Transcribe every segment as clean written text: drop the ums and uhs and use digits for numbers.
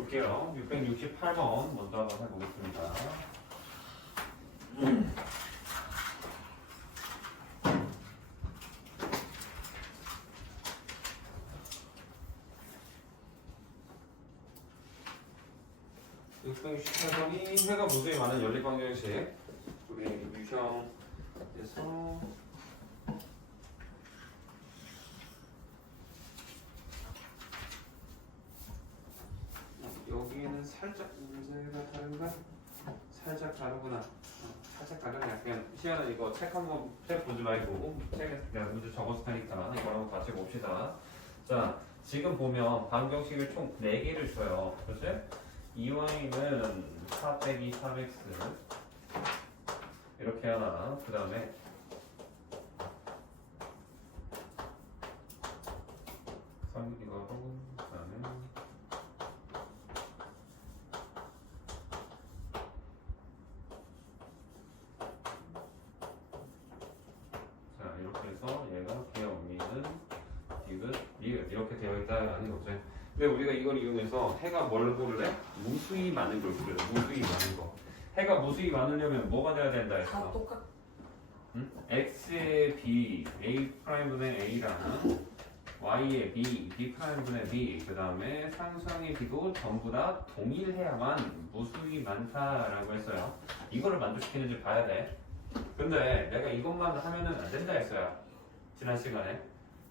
볼게요. 668번 먼저 한번 해보겠습니다. (668번이) 해가 무수히 많은 연립방정식 우리 유형에서 여기는 살짝 문제가 다른가? 살짝 다르구나. 살짝 다르네. 그냥 시연은 이거 책 한번 책 보지 말고 책에 내가 문제 적었을 테니까 이거랑 같이 봅시다. 자, 지금 보면 방정식을 총 4개를 줘요. 그렇지? 2y는 4 빼기 3x 이렇게 하나. 그 다음에 3 이거 하고 그 다음에 자, 이렇게 해서 얘가 기억미는 디귿, 리을 이렇게 되어 있다라는 거죠. 근데 우리가 이걸 이용해서 해가 뭘 고를래? 무수히 많은 걸 고르래. 무수히 많은 거. 해가 무수히 많으려면 뭐가 돼야 된다 다 했어? 똑같. 응? x의 b, a'분의 a랑 y의 b, b'분의 b, 그 다음에 상수항의 b도 전부 다 동일해야만 무수히 많다라고 했어요. 이거를 만족시키는지 봐야 돼. 근데 내가 이것만 하면은 안 된다 했어요. 지난 시간에.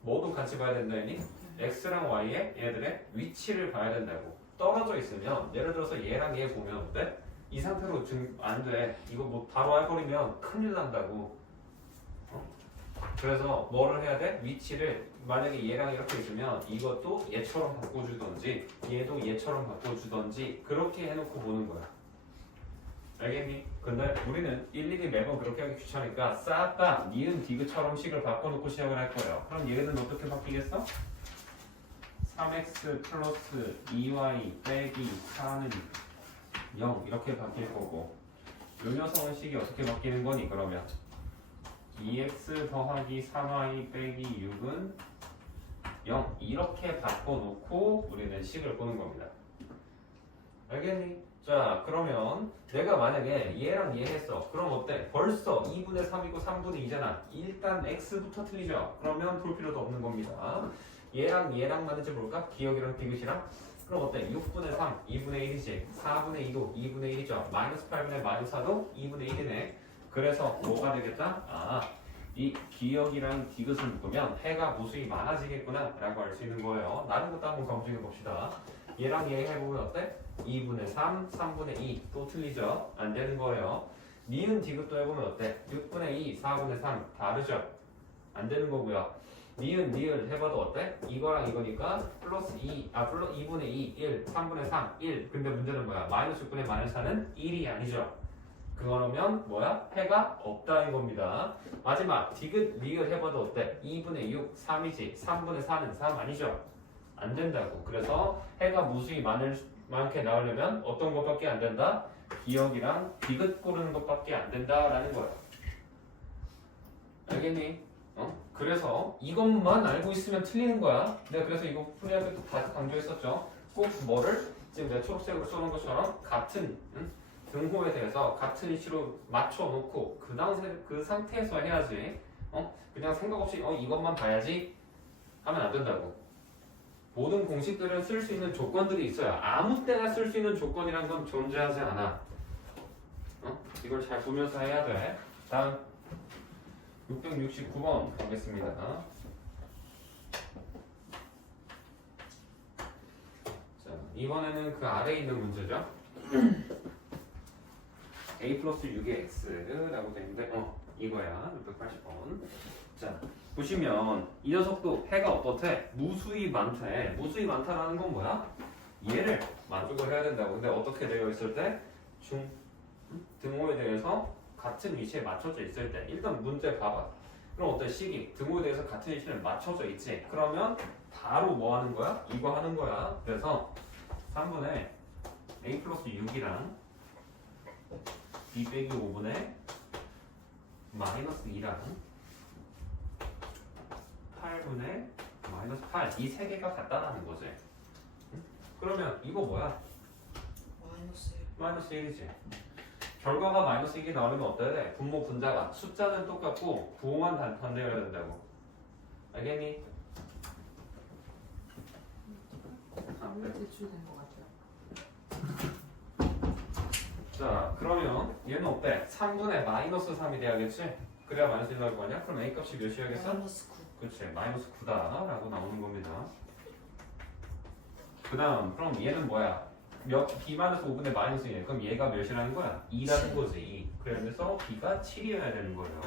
뭐도 같이 봐야 된다 했니? x랑 y의 얘들의 위치를 봐야 된다고. 떨어져 있으면 예를 들어서 얘랑 얘 보면 어때? 이 상태로 안 돼. 이거 뭐 바로 해버리면 큰일 난다고. 그래서 뭐를 해야 돼? 위치를 만약에 얘랑 이렇게 있으면 이것도 얘처럼 바꿔주던지 얘도 얘처럼 바꿔주던지 그렇게 해놓고 보는 거야. 알겠니? 근데 우리는 일일이 매번 그렇게 하기 귀찮으니까 싹 다 니은 디귿처럼 식을 바꿔놓고 시작을 할 거예요. 그럼 얘는 어떻게 바뀌겠어? 3x 플러스 2y 빼기 4는 0 이렇게 바뀔 거고 요 녀석은 식이 어떻게 바뀌는 거니 그러면 2x 더하기 3y 빼기 6은 0 이렇게 바꿔놓고 우리는 식을 보는 겁니다. 알겠니? 자, 그러면 내가 만약에 얘랑 얘 했어. 그럼 어때? 벌써 2분의 3이고 3분의 2잖아. 일단 x부터 틀리죠? 그러면 볼 필요도 없는 겁니다. 얘랑 얘랑 맞는지 볼까? 기억이랑 디귿이랑? 그럼 어때? 6분의 3, 2분의 1이지. 4분의 2도 2분의 1이죠. 마이너스 8분의 마이너스 4도 2분의 1이네. 그래서 뭐가 되겠다? 아, 이 기억이랑 디귿을 묶으면 해가 무수히 많아지겠구나 라고 알 수 있는 거예요. 다른 것도 한번 검증해 봅시다. 얘랑 얘 해보면 어때? 2분의 3, 3분의 2 또 틀리죠? 안 되는 거예요. 니은 디귿도 해보면 어때? 6분의 2, 4분의 3 다르죠? 안 되는 거고요. 니은 리을 해봐도 어때? 이거랑 이거니까 플러스 2분의 2, 1, 3분의 3, 1 근데 문제는 뭐야? 마이너스 6분의 마이너스 4는 1이 아니죠? 그거라면 뭐야? 해가 없다 이겁니다. 마지막 디귿 리을 해봐도 어때? 2분의 6, 3이지 3분의 4는 3 아니죠? 안 된다고. 그래서 해가 무수히 많게 나오려면 어떤 것밖에 안 된다? 기억이랑 디귿 고르는 것밖에 안 된다라는 거야. 알겠니? 그래서 이것만 알고 있으면 틀리는 거야. 내가 그래서 이거 풀이할 때도 다시 강조했었죠. 꼭 뭐를 지금 내가 초록색으로 써놓은 것처럼 같은 등호에 대해서 같은 위치로 맞춰놓고 그 상태에서 해야지. 그냥 생각 없이 이것만 봐야지 하면 안 된다고. 모든 공식들은 쓸 수 있는 조건들이 있어요. 아무 때나 쓸 수 있는 조건이란 건 존재하지 않아. 이걸 잘 보면서 해야 돼. 다음 669번 가겠습니다. 자, 이번에는 그 아래에 있는 문제죠. a 플러스 6의 x라고 되어 있는데 이거야. 680번. 자, 보시면 이 녀석도 해가 어떻대? 무수히 많대. 무수히 많다라는 건 뭐야? 얘를 만족을 해야 된다고. 근데 어떻게 되어 있을 때? 등호에 대해서 같은 위치에 맞춰져 있을 때 일단 문제 봐봐. 그럼 어때? 식이 등호에 대해서 같은 위치에 맞춰져 있지? 그러면 바로 뭐 하는 거야? 이거 하는 거야. 그래서 3분의 a 플러스 6이랑 b 빼기 5분의 마이너스 2랑 8분의 마이너스 8 이 세 개가 같다라는 거지. 그러면 이거 뭐야? 마이너스 1. 마이너스 1이지. 결과가 마이너스 1이 나오면 어때? 분모 분자가 숫자는 똑같고 부호만 반대여야 된다고. 알겠니? 대출된 것 같아요. 자, 그러면 얘는 어때? 3분의 마이너스 3이 돼야겠지? 그래야 마이너스 1 나올 거 아니야? 그럼 A 값이 몇이야겠어? 마이너스 9. 그치, 마이너스 9다 라고 나오는 겁니다. 그 다음, 그럼 얘는 뭐야? B-5분의 마이너스 1. 그럼 얘가 몇이라는 거야? 2라는 거지. 2. 그래서 B가 7이어야 되는 거예요.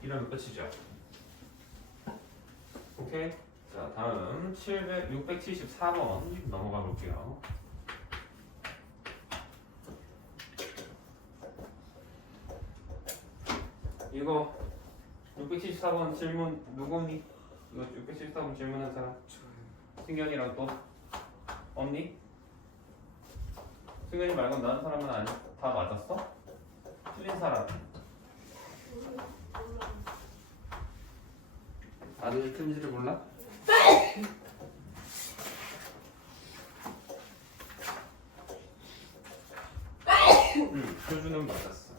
이러면 끝이죠. 오케이? 자, 다음 674번 넘어가 볼게요. 이거 674번 질문 누구니? 이거 674번 질문한 사람? 저요. 승현이랑 또 언니? 승현이 말고 다른 사람은 아니? 다 맞았어? 틀린 사람? 다들 틀린지를 몰라? 표준은 맞았어.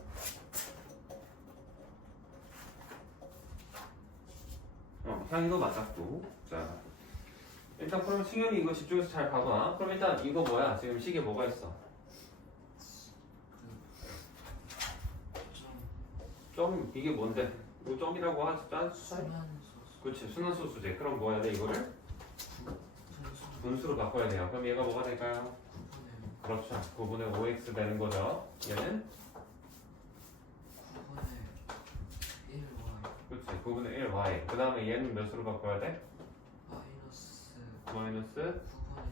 향이도 맞았고. 자, 일단 그럼 승현이 이거 집중해서 잘 봐봐. 그럼 일단 이거 뭐야? 지금 식에 뭐가 있어? 점 이게 뭔데? 뭐 점이라고 하지? 순환 소수. 그렇지, 순환소수제. 그럼 뭐 해야 돼 이거를? 분수. 분수로 바꿔야 돼요. 그럼 얘가 뭐가 될까요? 9분의 그렇죠. 9분의 5x 되는 거죠. 얘는? 9분의 1y. 그렇지, 9분의 1y. 그 다음에 얘는 몇으로 바꿔야 돼? 마이너스? 9분의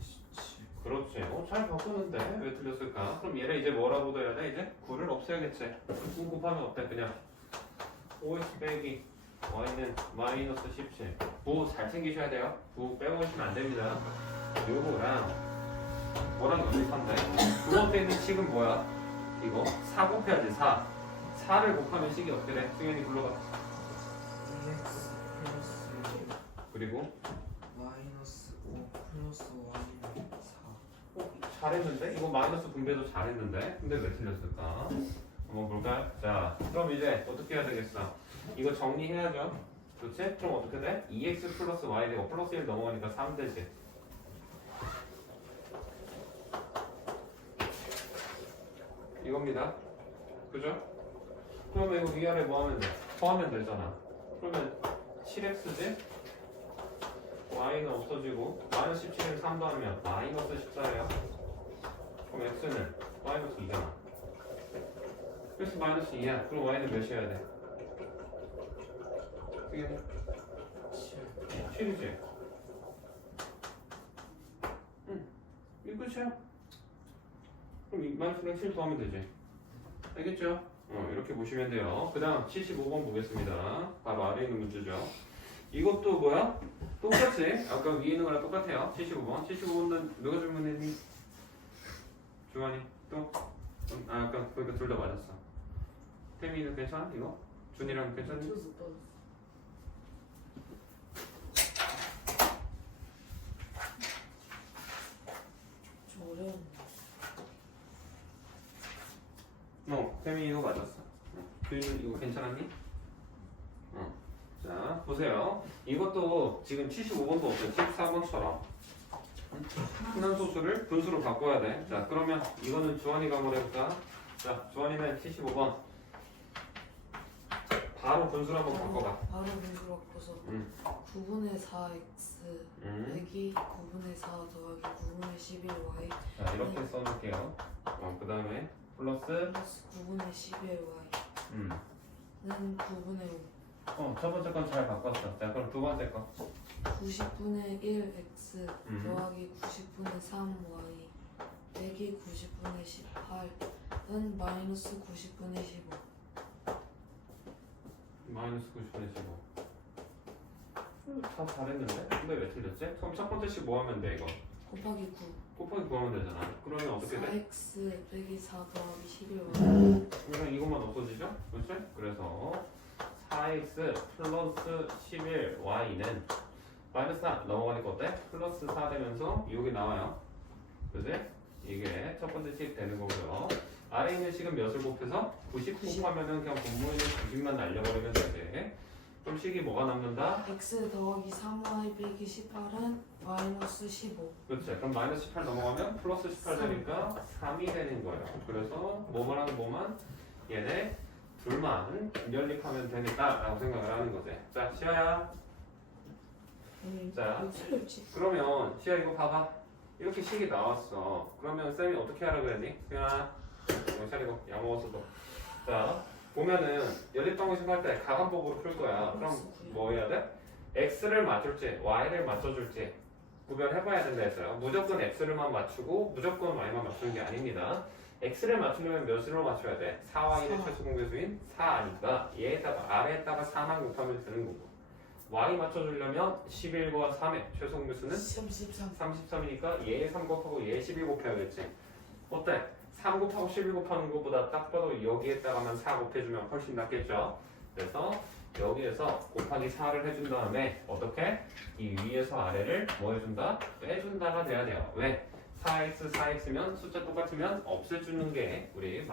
17. 그렇지. 잘 바꾸는데 왜 틀렸을까? 그럼 얘를 이제 뭐라고 둬야 돼? 이제 9를 없애야겠지. 9 곱하면 어때? 그냥 5x 빼기 y는 마이너스 17. 9 잘 챙기셔야 돼요. 9 빼먹으시면 안 됩니다. 요거랑 뭐랑 연립한데? 두 번째 있는 식은 뭐야? 이거 4 곱해야지 4. 4를 곱하면 식이 어떻게 돼? 승현이 불러봐. 2x 플러스 1 그리고 마이너스 5 플러스 y는 4. 잘했는데? 이거 마이너스 분배도 잘했는데? 근데 왜 틀렸을까? 한번 볼까요? 자, 그럼 이제 어떻게 해야 되겠어? 이거 정리해야죠. 그렇지? 그럼 어떻게 돼? 2x 플러스 y 되고 플러스 1 넘어가니까 3 되지. 이겁니다. 그죠? 그러면 이거 위아래 뭐 하면 돼? 더하면 되잖아. 그러면 7x지? y는 없어지고 마이너스 17을 3 더하면 마이너스 14예요. 그럼 x는 마이너스 2잖아. x 마이너스 2야. 그럼 y는 몇이어야 돼? 그게 7이지? 응. 이거 끝이야. 그럼 이 마이너스랑 7 더하면 되지. 알겠죠? 이렇게 보시면 돼요. 그 다음 75번 보겠습니다. 바로 아래에 있는 문제죠. 이것도 뭐야? 똑같이 아까 위에 있는 거랑 똑같아요. 75번. 75번은 누가 질문했니? 주환이 또? 아까 그러니까 둘 다 맞았어. 태민이는 괜찮아? 이거? 준이랑 괜찮니? 좀 어려운. 태민이 이거 맞았어. 규현이 이거 괜찮았니? 자, 보세요. 이것도 지금 75번도 없어요. 74번처럼. 순환소수를 분수로 바꿔야 돼. 자, 그러면 이거는 주환이가 한번 해볼까? 자, 주환이는 75번. 바로 분수로 한번 바꿔봐. 바로 분수로 바꿔서 9분의 4x 빼기 9분의 4 더하기 9분의 11y 자, 이렇게 써놓을게요. 그 다음에 플러스 플러스 9분의 11y는 9분의 5. 첫 번째 건 잘 바꿨어. 자, 그럼 두 번째 거. 90분의 1x 더하기 90분의 3y 빼기 90분의 18은 마이너스 90분의 15. 마이너스 90분의 15. 다 잘했는데? 근데 왜 틀렸지? 그럼 첫 번째 식 뭐 하면 돼, 이거? 곱하기 9. 곱하기 9 하면 되잖아. 그러면 어떻게 돼? 4x 빼기 4 더하기 11y. 그러면 이것만 없어지죠? 그렇지? 그래서 4x 플러스 11y는 마이너스 4 넘어가니까 어때? 플러스 4 되면서 여기 나와요. 그지? 이게 번째 식 되는 거고요. 아래 있는 식은 몇을 곱해서 90 곱하면은 그냥 분모에 있는 90만 날려버리면 되지. 그럼 식이 뭐가 남는다? x 더하기 3y 빼기 18은 마이너스 15. 그렇지. 그럼 마이너스 18 넘어가면 플러스 18 되니까 3이 되는 거예요. 그래서 뭐만 뭐만 얘네 둘만 연립하면 되니까라고 생각을 하는 거지. 자, 시아야. 자, 왜 틀렸지? 그러면 시아 이거 봐봐. 이렇게 식이 나왔어. 그러면 쌤이 어떻게 하라 그랬니? 시아, 이거 차리고 야먹었어도. 자, 보면은 연립방정식 할 때 가관법으로 풀 거야. 그럼 뭐 해야 돼? x를 맞출지 y를 맞춰줄지 구별해봐야 된다 했어요. 무조건 x를만 맞추고 무조건 y만 맞추는 게 아닙니다. x를 맞추려면 몇으로 맞춰야 돼? 4y의 최소 공배수인 4니까 얘에다가 아래에다가 4만 곱하면 되는 거고, y 맞춰주려면 11과 3의 최소 공배수는 33. 33이니까 얘에 3 곱하고 얘에 11 곱해야겠지. 어때? 3 곱하고 11 곱하는 것보다 딱 봐도 여기에다가만 4 곱해주면 훨씬 낫겠죠. 그래서 여기에서 곱하기 4를 해준 다음에 어떻게? 이 위에서 아래를 뭐 해준다? 빼준다가 돼야 돼요. 왜? 4x, 4x면 숫자 똑같으면 없애주는 게 우리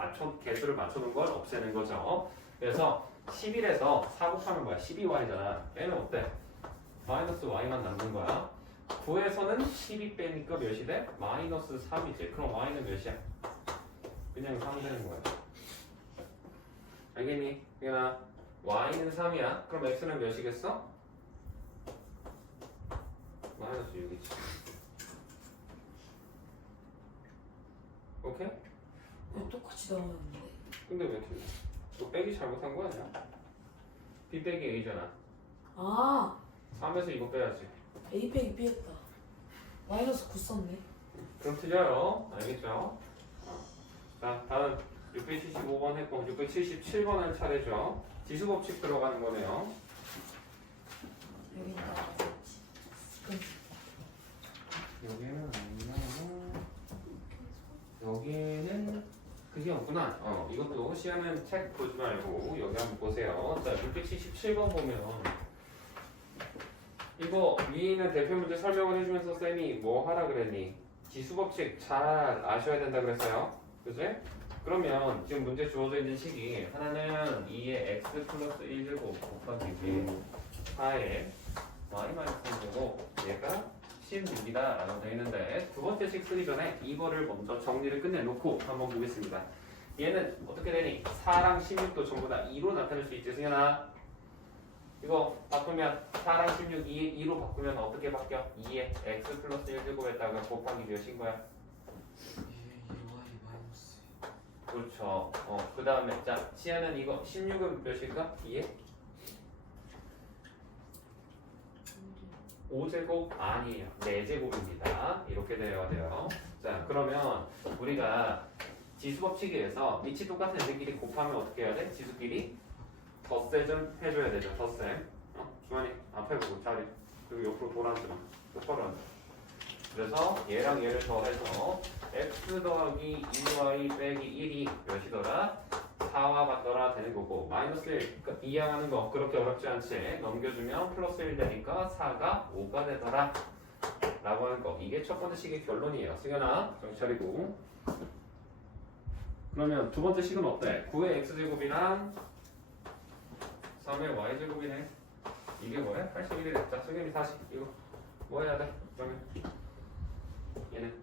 개수를 맞춰놓은 걸 없애는 거죠. 그래서 11에서 4 곱하면 뭐야? 12y잖아. 빼면 어때? 마이너스 y만 남는 거야. 9에서는 12 빼니까 몇이 돼? 마이너스 3이지. 그럼 y는 몇이야? 그냥 3 되는 거야. 알겠니? 그냥 y는 3이야. 그럼 x는 몇이겠어? 마이너스 6이지. 오케이? 왜 똑같이 나오는데? 근데 왜 틀려? 너 빼기 잘못한 거 아니야? b 빼기 a잖아. 아, 3에서 이거 빼야지. a 빼기 b했다. 마이너스 9 썼네. 그럼 틀려요. 알겠죠? 자, 다음 675번 했고 677번 할 차례죠. 지수법칙 들어가는 거네요. 여기 나왔지. 여기는 아니고 여기는 그게 없구나. 이것도 시험은 책 보지 말고 여기 한번 보세요. 자, 677번 보면 이거 위에 있는 대표 문제 설명을 해주면서 쌤이 뭐 하라 그랬니? 지수법칙 잘 아셔야 된다 그랬어요. 그지? 그러면 지금 문제 주어져 있는 식이 하나는 2의 x 플러스 1제곱 곱하기 4의 y 마이너스 1제곱 얘가 16이다 라고 되어 있는데, 두 번째 식 쓰기 전에 이거를 먼저 정리를 끝내놓고 한번 보겠습니다. 얘는 어떻게 되니? 4랑 16도 전부 다 2로 나타낼 수 있지, 승현아? 이거 바꾸면 4랑 16, 2로 바꾸면 어떻게 바뀌어? 2의 x 플러스 1제곱에다가 곱하기 몇인 거야? 그렇죠. 그 다음에 자, 시야는 이거 16은 몇일까? 2에? 5제곱 아니에요. 4제곱입니다. 이렇게 되어야 돼요. 자, 그러면 우리가 지수법칙에서 밑이 똑같은 애들끼리 곱하면 어떻게 해야 돼? 지수끼리 덧세 좀 해줘야 되죠. 덧세. 주환이 앞에 보고 자리. 그리고 옆으로 돌아앉지 마. 똑바로 앉아. 그래서 얘랑 얘를 더해서 x 더하기 2y 빼기 1이 몇이더라? 4와 같더라 되는 거고, 마이너스 1 그러니까 이항하는 거 그렇게 어렵지 않지. 넘겨주면 플러스 1 되니까 4가 5가 되더라 라고 하는 거. 이게 첫 번째 식의 결론이에요. 승현아 정신 차리고. 그러면 두 번째 식은 어때? 9의 x제곱이랑 3의 y제곱이네. 이게 뭐야? 81이래. 자, 승현이 다시 이거 뭐 해야 돼? 그러면 얘는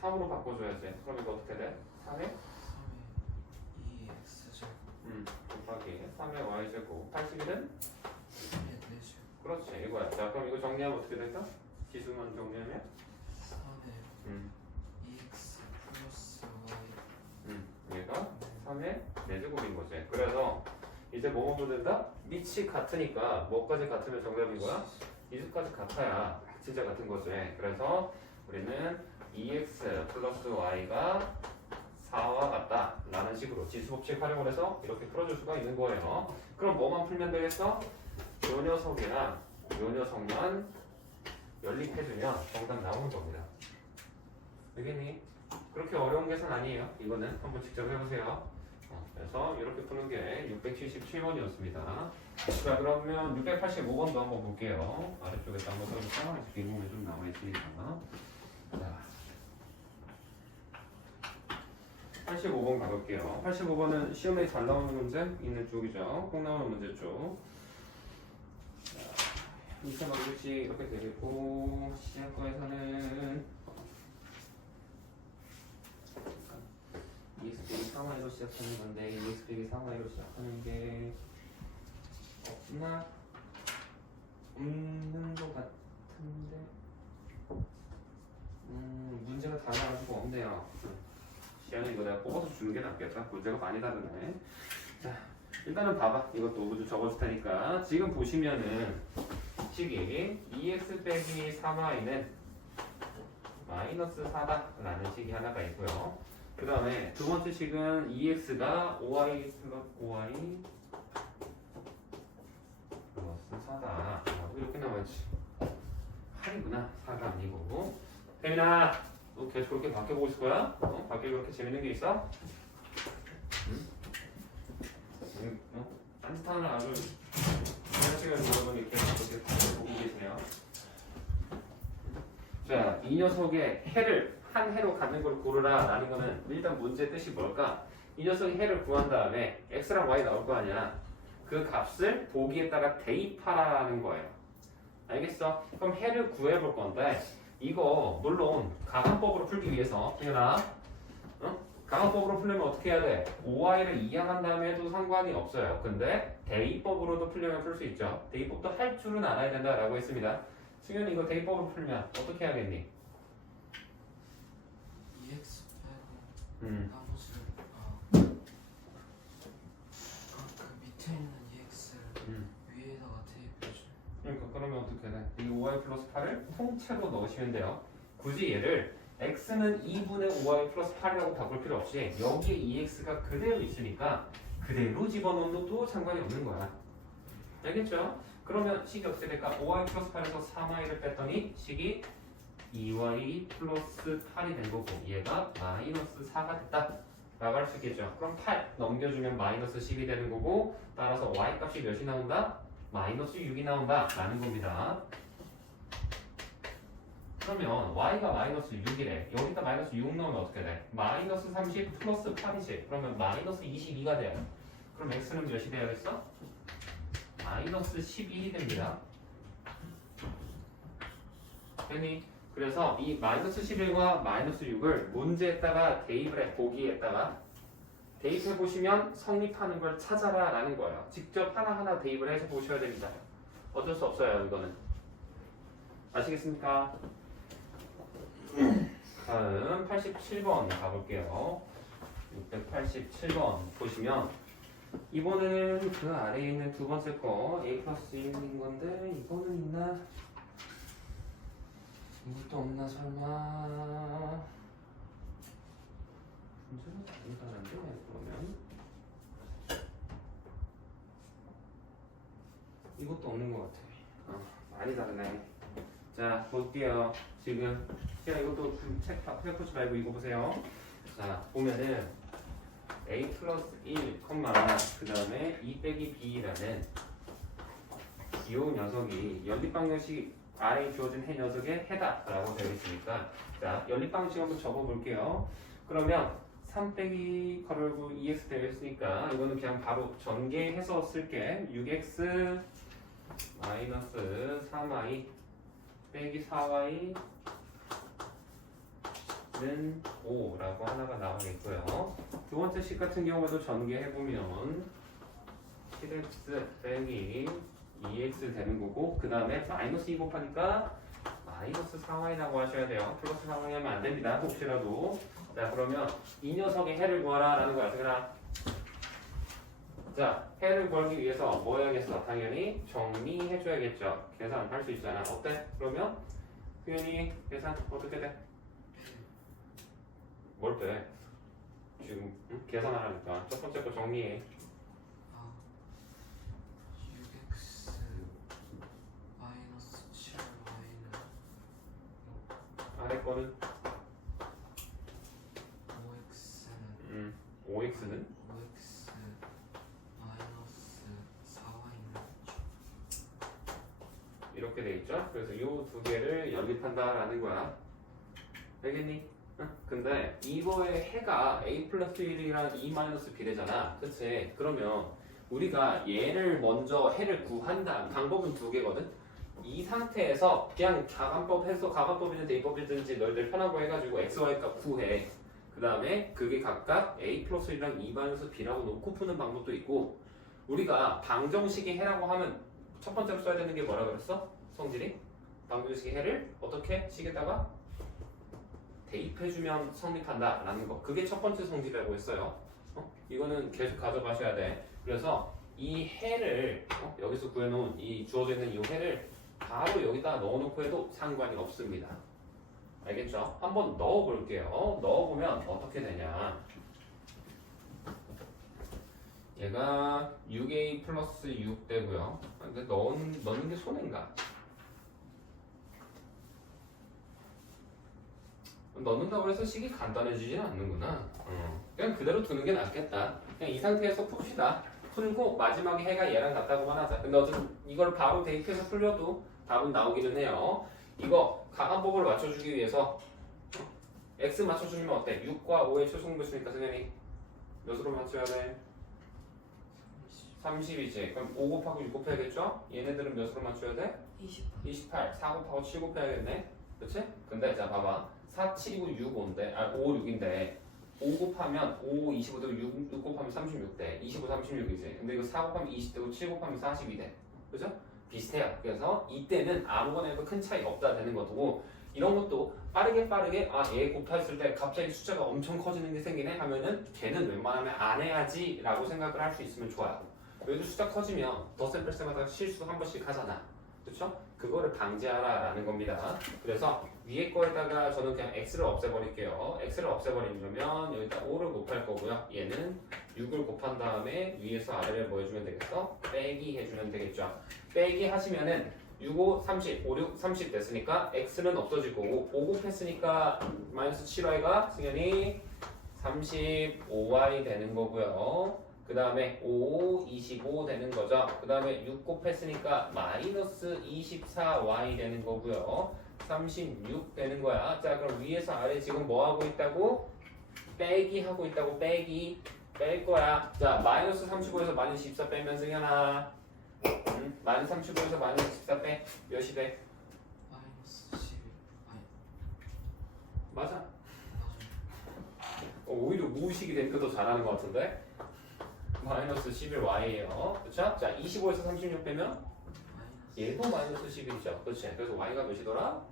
3으로 바꿔줘야지. 그럼 이거 어떻게 돼? 3의 2x제곱 곱하기 3의 y제곱 81은? 3의 4제곱 그렇지 이거야. 자, 그럼 이거 정리하면 어떻게 될까? 지수만 정리하면 3의 2x 플러스 y 얘가 3의 4제곱인 거지. 그래서 이제 뭐만 보면 된다? 밑이 같으니까 뭐까지 같으면 정답인 거야? 이수까지 같아야 진짜 같은 거지. 그래서 우리는 2x 플러스 y가 4와 같다 라는 식으로 지수법칙 활용을 해서 이렇게 풀어줄 수가 있는 거예요. 그럼 뭐만 풀면 되겠어? 요 녀석이랑 요 녀석만 연립해주면 정답 나오는 겁니다. 알겠니? 그렇게 어려운 계산 아니에요. 이거는 한번 직접 해보세요. 그래서 이렇게 푸는 게 677번이었습니다. 자, 그러면 685번도 한번 볼게요. 아래쪽에서 한번 써볼까? 빈공이 좀 나와있으니까. 자, 85번 가볼게요. 85번은 시험에 잘 나오는 문제 있는 쪽이죠. 꼭 나오는 문제 쪽. 자, 2차 방정식 이렇게 되고 시작 거에서는 EXP이 상하이로 시작하는 건데 EXP이 상하이로 시작하는 게 없나? 없는 것 같은데 문제가 달라가지고 없네요. 시안이 이거 내가 뽑아서 주는 게 낫겠다. 문제가 많이 다르네. 자, 일단은 봐봐. 이것도 모두 적어줄 테니까. 지금 보시면은 식이 2x 빼기 3y는 마이너스 4다라는 식이 하나가 있고요. 그 다음에 두 번째 식은 2x가 5y 플러스 5y 플러스 4다. 이렇게 나와야지. 8이구나. 4가 아니고. 혜민아, 너 계속 그렇게 바뀌어보고 있을 거야? 밖에 그렇게 재밌는 게 있어? 응? 딴짓하는 아주 시간을 여러분이 계속 그렇게 보고 계시네요. 자, 이 녀석의 해를 한 해로 갖는 걸 고르라 라는 거는 일단 문제의 뜻이 뭘까? 이 녀석의 해를 구한 다음에 x랑 y 나올 거 아니야. 그 값을 보기에다가 대입하라는 거예요. 알겠어? 그럼 해를 구해볼 건데 이거 물론 가산법으로 풀기 위해서 태연아 가산법으로 풀려면 어떻게 해야 돼? 5y를 이항한 다음에 해도 상관이 없어요. 근데 대입법으로도 풀려면 풀 수 있죠. 대입법도 할 줄은 알아야 된다라고 했습니다. 승현이 이거 대입법으로 풀면 어떻게 해야겠니? 2x 빼고 나머지를 그 밑에 있는 2x를 위에다가 대입해줘. 그러니까 그러면 어떻게 돼? 이 5y 플러스 8을 통째로 넣으시면 돼요. 굳이 얘를 x는 2분의 5y 플러스 8이라고 바꿀 필요 없이 여기에 2x가 그대로 있으니까 그대로 집어넣어도 상관이 없는 거야. 알겠죠? 그러면 식이 어떻게 될까? 5y 플러스 8에서 3y를 뺐더니 식이 2y 플러스 8이 된 거고 얘가 마이너스 4가 됐다 라고 할 수 있겠죠. 그럼 8 넘겨주면 마이너스 10이 되는 거고 따라서 y 값이 몇이 나온다? 마이너스 6이 나온다 라는 겁니다. 그러면 y가 마이너스 6이래. 여기다 마이너스 6 넣으면 어떻게 돼? 마이너스 30 플러스 8이지. 그러면 마이너스 22가 돼요. 그럼 x는 몇이 돼야겠어? 마이너스 11이 됩니다. 됐니? 그래서 이 마이너스 11과 마이너스 6을 문제에다가 대입을 해. 보기에다가 대입해 보시면 성립하는 걸 찾아라 라는 거예요. 직접 하나하나 대입을 해서 보셔야 됩니다. 어쩔 수 없어요 이거는. 아시겠습니까? 다음 87번 가볼게요. 687번 보시면 이번에는 그 아래에 있는 두 번째 거 a 플러스 1인 건데 이거는 있나? 이것도 없나 설마? 문제가 다른데 그러면 이것도 없는 것 같아. 많이 다르네. 자 볼게요. 지금 이것도 책 펴보지 말고 이거 보세요. 자 보면은 a 플러스 1, 그 다음에 2 빼기 b라는 이 녀석이 연립방정식 아래에 주어진 해 녀석의 해다라고 되어 있으니까 자 연립방정식 한번 적어볼게요. 그러면 3 빼기 괄호 2x 되어 있으니까 이거는 그냥 바로 전개해서 쓸게. 6x 마이너스 3y 빼기 4y 는 5라고 하나가 나오겠고요. 두 번째 식 같은 경우에도 전개해보면 7x 빼기 2x 되는 거고 그 다음에 마이너스 2 곱하니까 마이너스 4y라고 하셔야 돼요. 플러스 4y 하면 안 됩니다. 혹시라도. 자 그러면 이 녀석의 해를 구하라 라는 거야. 그러나 자 해를 구하기 위해서 뭐 해야겠어? 당연히 정리해줘야겠죠. 계산할 수 있잖아. 어때? 그러면 표현이 계산 어떻게 돼? 뭘 빼? 지금 계산하라니까 첫 번째 거 정리해. 6x 마이너스 7y는 아래 거는 5x는 5x는 5x 마이너스 4y는 이렇게 돼 있죠. 그래서 이 두 개를 연립한다라는 거야. 알겠니? 근데 이거의 해가 a 플러스 1이랑 e 마이너스 b래잖아. 그치? 그러면 우리가 얘를 먼저 해를 구한다. 방법은 두 개거든. 이 상태에서 그냥 가관법 해서 가관법이든 대입법이든지 너희들 편하고 해가지고 x, y 값 구해. 그 다음에 그게 각각 a 플러스 1이랑 e 마이너스 b라고 놓고 푸는 방법도 있고, 우리가 방정식의 해라고 하면 첫 번째로 써야 되는 게 뭐라 그랬어? 성질이? 방정식의 해를 어떻게 식에다가 대입해주면 성립한다라는 거. 그게 첫 번째 성질이라고 했어요. 이거는 계속 가져가셔야 돼. 그래서 이 해를 여기서 구해놓은 이 주어져 있는 이 해를 바로 여기다 넣어놓고 해도 상관이 없습니다. 알겠죠? 한번 넣어볼게요. 넣어보면 어떻게 되냐. 얘가 6a 플러스 6 되고요. 근데 넣는 게 손해인가? 넣는다고 해서 식이 간단해지지는 않는구나. 그냥 그대로 두는 게 낫겠다. 그냥 이 상태에서 풉시다. 풀고 마지막에 해가 얘랑 같다고만 하자. 근데 어쨌든 이걸 바로 대입해서 풀려도 답은 나오기는 해요. 이거 가관법을 맞춰주기 위해서 x 맞춰주면 어때? 6과 5의 최소공배수니까 승현이 몇으로 맞춰야 돼? 30이지. 그럼 5 곱하고 6 곱해야겠죠? 얘네들은 몇으로 맞춰야 돼? 28. 4 곱하고 7 곱해야겠네. 그치? 근데 자 봐봐. 4, 7이고 6, 5인데, 5, 6인데 5 곱하면 5, 25되고 6 곱하면 36대. 25, 36이지. 근데 이거 4 곱하면 20되고 7 곱하면 40이 돼. 그죠? 비슷해요. 그래서 이때는 아무거나 해도 큰 차이 없다 되는 거고, 이런 것도 빠르게 얘 곱했을 때 갑자기 숫자가 엄청 커지는 게 생기네 하면은 걔는 웬만하면 안 해야지 라고 생각을 할 수 있으면 좋아요. 여기도 숫자 커지면 덧셈 뺄셈마다 실수 한 번씩 하잖아. 그쵸? 그거를 방지하라 라는 겁니다. 그래서 위에 거에다가 저는 그냥 x를 없애버릴게요. x를 없애버리려면 여기다 5를 곱할 거고요. 얘는 6을 곱한 다음에 위에서 아래를 뭐 해주면 되겠어? 빼기 해주면 되겠죠. 빼기 하시면은 6, 5, 30, 5, 6, 30 됐으니까 x는 없어지고 5 곱했으니까 마이너스 7y가 승현이 35y 되는 거고요. 그 다음에 5, 25 되는 거죠. 그 다음에 6 곱했으니까 마이너스 24y 되는 거고요. 36 되는 거야. 자, 그럼 위에서 아래 지금 뭐 하고 있다고? 빼기 하고 있다고. 빼기 뺄 거야. 자, 마이너스 35에서 마이너스 14 빼면 승현아, 마이너스 35에서 마이너스 14 빼 몇이 돼? 마이너스 11. 아니, 맞아. 맞아. 오히려 무의식이 되니까 더 잘하는 것 같은데? 마이너스 11y예요. 그쵸? 자, 25에서 36 빼면 얘도 마이너스 11이죠. 그치? 그래서 y가 몇이더라?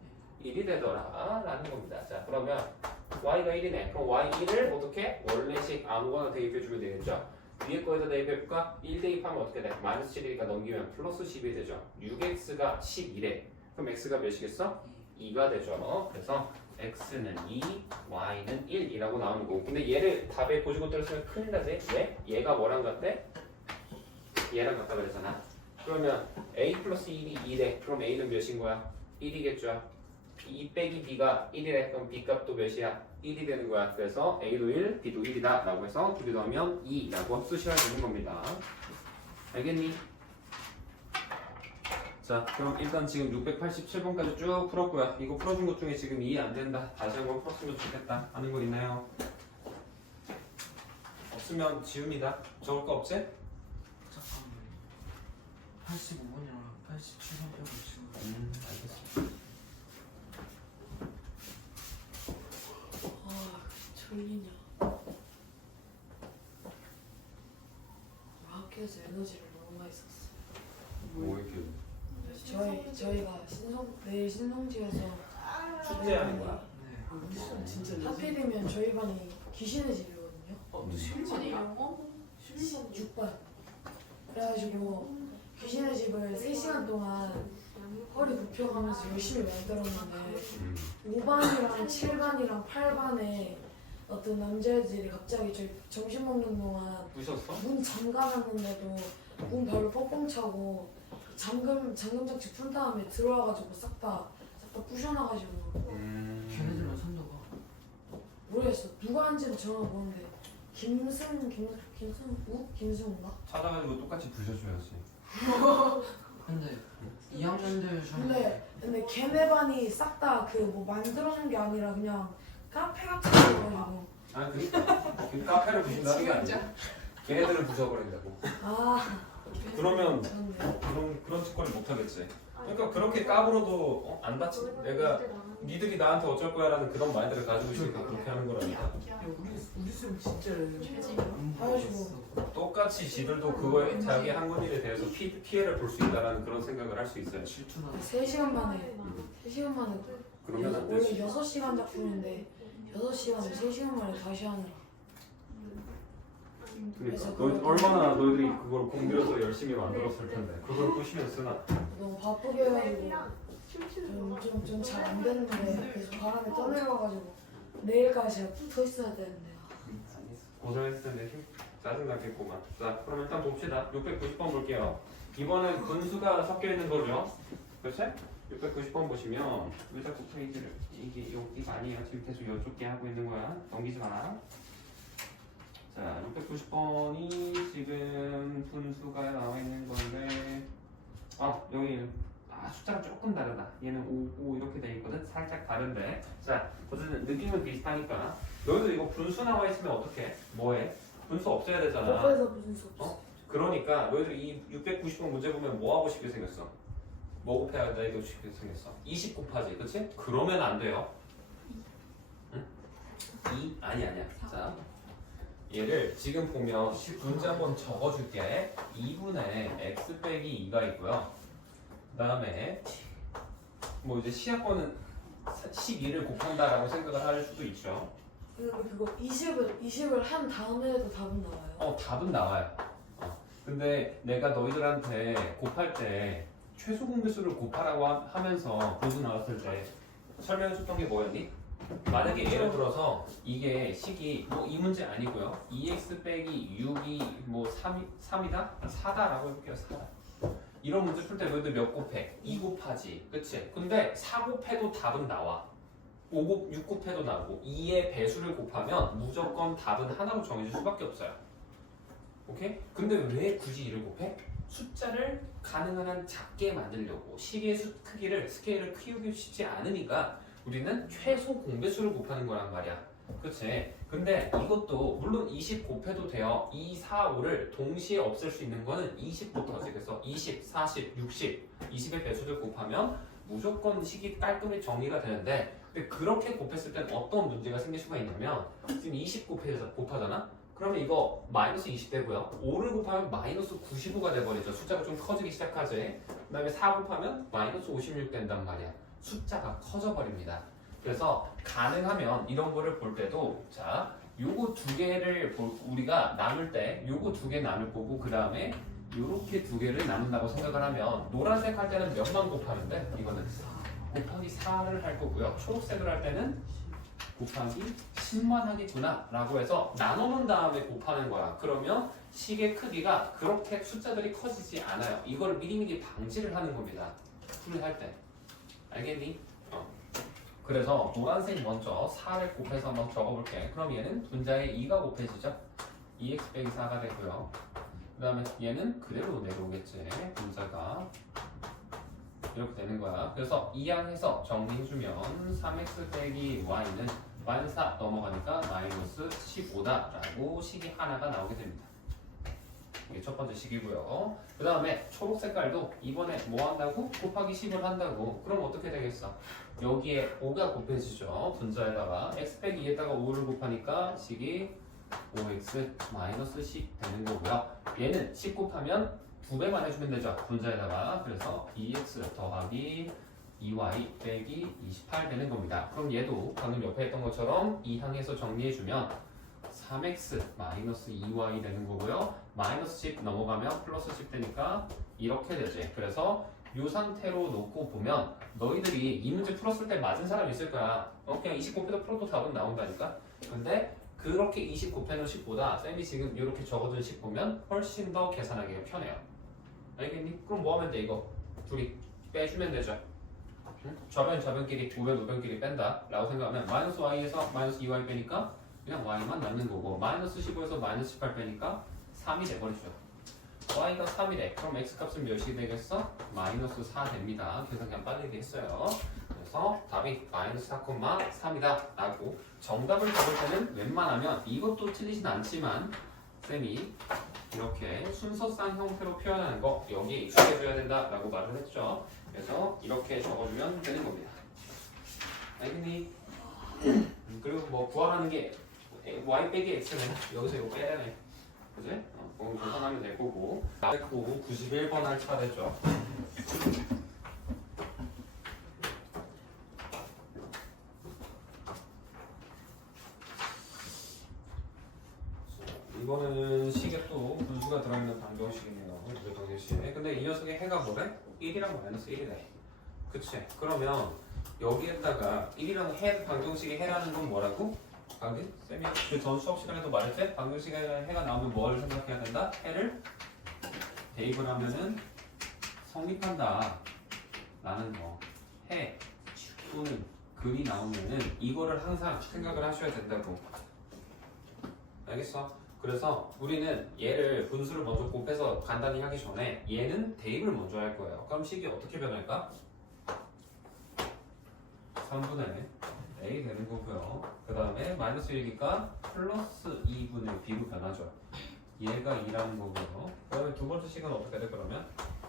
1이 되더라 라는 겁니다. 자, 그러면 y가 1이네. 그럼 y1을 어떻게? 원래식 아무거나 대입해주면 되겠죠. 위에 거에다 대입해볼까? 1 대입하면 어떻게 돼? 마이너스 7이니까 넘기면 플러스 10이 되죠. 6x가 11에 그럼 x가 몇이겠어? 2가 되죠. 그래서 x는 2, y는 1이라고 나오는 거고, 근데 얘를 답에 고지고대로 쓰면 큰일 나지? 왜? 얘가 뭐랑 같대? 얘랑 같다 그랬잖아. 그러면 a 플러스 1이 2래. 그럼 a는 몇인 거야? 1이겠죠. 2 빼기 b가 1이래. 그럼 b 값도 몇이야? 1이 되는 거야. 그래서 a도 1, b도 1이다 라고 해서 두 개 더하면 2라고 쓰셔야 되는 겁니다. 알겠니? 자, 그럼 일단 지금 687번까지 쭉 풀었고요. 이거 풀어준 것 중에 지금 이해 안 된다, 다시 한번 풀었으면 좋겠다 하는 거 있나요? 없으면 지웁니다. 적을 거 없지? 잠깐만요. 85번이랑 87번 빼고 지금. 알겠습니다. 아, 졸리냐. 학교에서 에너지를 너무 많이 썼어. 뭐 이렇게 저희가 내일 신성지에서 축제하는 거야? 네. 진짜 하필이면 저희 반이 귀신의 집이거든요. 아니 영어? 6반. 그래가지고 귀신의 집을 3시간 동안 허리 굽혀가면서 열심히 만들었는데 5반이랑 7반이랑 8반에 어떤 남자애들이 갑자기 저희 점심 먹는 동안 부셨어? 문 잠가놨는데도 문 바로 뻥뻥 차고 잠금 장치 푼 다음에 들어와가지고 싹 다 부셔놔가지고 걔네들은 선도가. 모르겠어. 누가 한지는 정확히 모르는데 김승우인가? 찾아가지고 똑같이 부셔줘야지. 근데 2학년들 중에 근데 걔네 반이 싹 다 그 뭐 만들어놓은 게 아니라 그냥 카페 같은 거. 아 그러니까 그 카페를 부신다는 게 아니야. 걔네들을 부숴버린다고. 아, 그러면 그런데. 그런 짓거리 못 하겠지. 그러니까 그렇게 까불어도 안 다치. 내가 니들이 나한테 어쩔 거야라는 그런 마인드를 가지고 있으니까 그렇게 하는 거라니까. 야 우리 쌤 진짜 아이고. 똑같이 지들도 그거에 자기 한 건 일에 대해서 피해를 볼 수 있다라는 그런 생각을 할 수 있어요. 질투나 3시간 만에 3시간 만에 그러면 안 원래 되지. 6시간 작품인데 6시간을 3시간 만에 다시 하느라. 그러니까 얼마나 너희들이 그걸 공들여서 열심히 만들었을 텐데 그걸 부시면 쓰나? 너무 바쁘게 해가지고 좀 잘 안 됐는데 계속 바람에 떠내려가지고 내일까지 제가 붙어 있어야 되는데. 고생했을 텐데 힘 짜증나겠구만. 자 그럼 일단 봅시다. 690번 볼게요. 이번엔 분수가 섞여 있는 거죠. 그렇지? 690번 보시면 왜 자꾸 페이지를 이게 여기가 아니에요. 지금 계속 이쪽 게 하고 있는 거야. 넘기지 마. 자 690번이 지금 분수가 나와 있는 건데 여기 숫자가 조금 다르다. 얘는 5 이렇게 돼 있거든. 살짝 다른데. 자 어쨌든 느낌은 비슷하니까 너희도 이거 분수 나와 있으면 어떡해? 뭐해? 분수 없어야 되잖아. 법에서 무슨 수 없어. 그러니까 너희들 이 690번 문제 보면 뭐 하고 싶게 생겼어? 뭐 곱해야 돼? 이거 쉽게 생겼어. 20 곱하지, 그치? 그러면 안 돼요. 응? 2? 아니야. 자, 얘를 지금 보면 문제 한번 적어줄게. 2분의 x 빼기 2가 있고요. 그 다음에 뭐 이제 시합권은 12를 곱한다라고 생각을 할 수도 있죠. 그거 20을 한 다음에도 답은 나와요. 답은 나와요. 근데 내가 너희들한테 곱할 때 최소 공배수를 곱하라고 하면서 분수 나왔을 때 설명해줬던 게 뭐였니? 만약에 예를 들어서 이게 식이 뭐 이 문제 아니고요. 2x 빼기 6이 뭐 3이다? 4다라고 해볼게요. 4다. 이런 문제 풀 때 너희들 몇 곱해? 2 곱하지. 그치? 근데 4 곱해도 답은 나와. 6 곱해도 나오고 2의 배수를 곱하면 무조건 답은 하나로 정해질 수밖에 없어요. 오케이? 근데 왜 굳이 1을 곱해? 숫자를 가능한 한 작게 만들려고 식의 크기를 스케일을 키우기 쉽지 않으니까 우리는 최소 공배수를 곱하는 거란 말이야. 그치? 근데 이것도 물론 20 곱해도 돼요. 2, 4, 5를 동시에 없앨 수 있는 거는 20부터지. 그래서 20, 40, 60, 20의 배수를 곱하면 무조건 식이 깔끔히 정리가 되는데 근데 그렇게 곱했을 땐 어떤 문제가 생길 수가 있냐면 지금 20 곱하잖아? 그러면 이거 마이너스 20 되고요. 5를 곱하면 마이너스 95가 돼버리죠. 숫자가 좀 커지기 시작하지. 그 다음에 4 곱하면 마이너스 56 된단 말이야. 숫자가 커져버립니다. 그래서 가능하면 이런 거를 볼 때도 자 요거 두 개를 우리가 나눌 때 요거 두 개 나눌 거고 그 다음에 요렇게 두 개를 나눈다고 생각을 하면 노란색 할 때는 몇만 곱하는데 이거는 곱하기 4를 할 거고요. 초록색을 할 때는 곱하기 10만 하겠구나 라고 해서 나눠놓은 다음에 곱하는 거야. 그러면 식의 크기가 그렇게 숫자들이 커지지 않아요. 이걸 미리미리 방지를 하는 겁니다. 풀이할 때. 알겠니? 그래서 노란색 먼저 4를 곱해서 한번 적어볼게. 그럼 얘는 분자에 2가 곱해지죠? 2x 빼기 4가 되고요. 그 다음에 얘는 그대로 내려오겠지. 분자가 이렇게 되는 거야. 그래서 이항해서 정리해주면 3x 빼기 y는 마이너스 4 넘어가니까 마이너스 15다라고 식이 하나가 나오게 됩니다. 이게 첫 번째 식이고요. 그 다음에 초록 색깔도 이번에 뭐 한다고? 곱하기 10을 한다고. 그럼 어떻게 되겠어? 여기에 5가 곱해지죠. 분자에다가 x 빼기 2에다가 5를 곱하니까 식이 5x 마이너스 10 되는 거고요. 얘는 10 곱하면 2배만 해주면 되죠. 분자에다가. 그래서 2x 더하기 2y 빼기 28 되는 겁니다. 그럼 얘도 방금 옆에 했던 것처럼 이항해서 정리해주면 3x 마이너스 2y 되는 거고요. 마이너스 10 넘어가면 플러스 10 되니까 이렇게 되지. 그래서 이 상태로 놓고 보면 너희들이 이 문제 풀었을 때 맞은 사람 있을 거야. 그냥 20 곱해도 풀어도 답은 나온다니까. 근데 그렇게 20 곱해놓은 10보다 쌤이 지금 이렇게 적어둔 10 보면 훨씬 더 계산하기가 편해요. 알겠니? 그럼 뭐 하면 돼? 이거 둘이 빼주면 되죠. 응? 좌변끼리 우변끼리 뺀다 라고 생각하면 마이너스 y에서 마이너스 2y 빼니까 그냥 y만 남는 거고 마이너스 15에서 마이너스 18 빼니까 3이 돼버리죠. y가 3이래. 그럼 x 값은 몇이 되겠어? 마이너스 4 됩니다. 계산 그냥 빠르게 했어요. 그래서 답이 마이너스 4,3이다 라고 정답을 적을 때는 웬만하면 이것도 틀리진 않지만 쌤이 이렇게 순서상 형태로 표현하는 거 여기에 익숙해져야 된다 라고 말을 했죠. 그래서 이렇게 적어주면 되는 겁니다. 알겠니? 그리고 뭐 구하라는 게 y 빼기 x는 여기서 이거 빼야 되네. 그지? 그럼 계산하면 될 거고. 그리고 91번 할 차례죠. 이거는 식에 또 분수가 들어있는 방정식입니다. 분수 방정식. 근데 이 녀석의 해가 뭐래? 1이랑 마이너스 1이래. 그치? 그러면 여기에다가 1이랑 해 방정식의 해라는 건 뭐라고? 방금 쌤이 그 전 수업 시간에도 말했지? 방정식에 해가 나오면 뭘 생각해야 된다? 해를 대입을 하면은 성립한다 라는 거. 해 또는 근이 나오면은 이거를 항상 생각을 하셔야 된다고. 알겠어? 그래서 우리는 얘를 분수를 먼저 곱해서 간단히 하기 전에 얘는 대입을 먼저 할 거예요. 그럼 식이 어떻게 변할까? 3분의 a 되는 거고요. 그 다음에 마이너스 1이니까 플러스 2분의 b로 변하죠. 얘가 2라는 거고요. 그 다음에 두 번째 식은 어떻게 돼 그러면?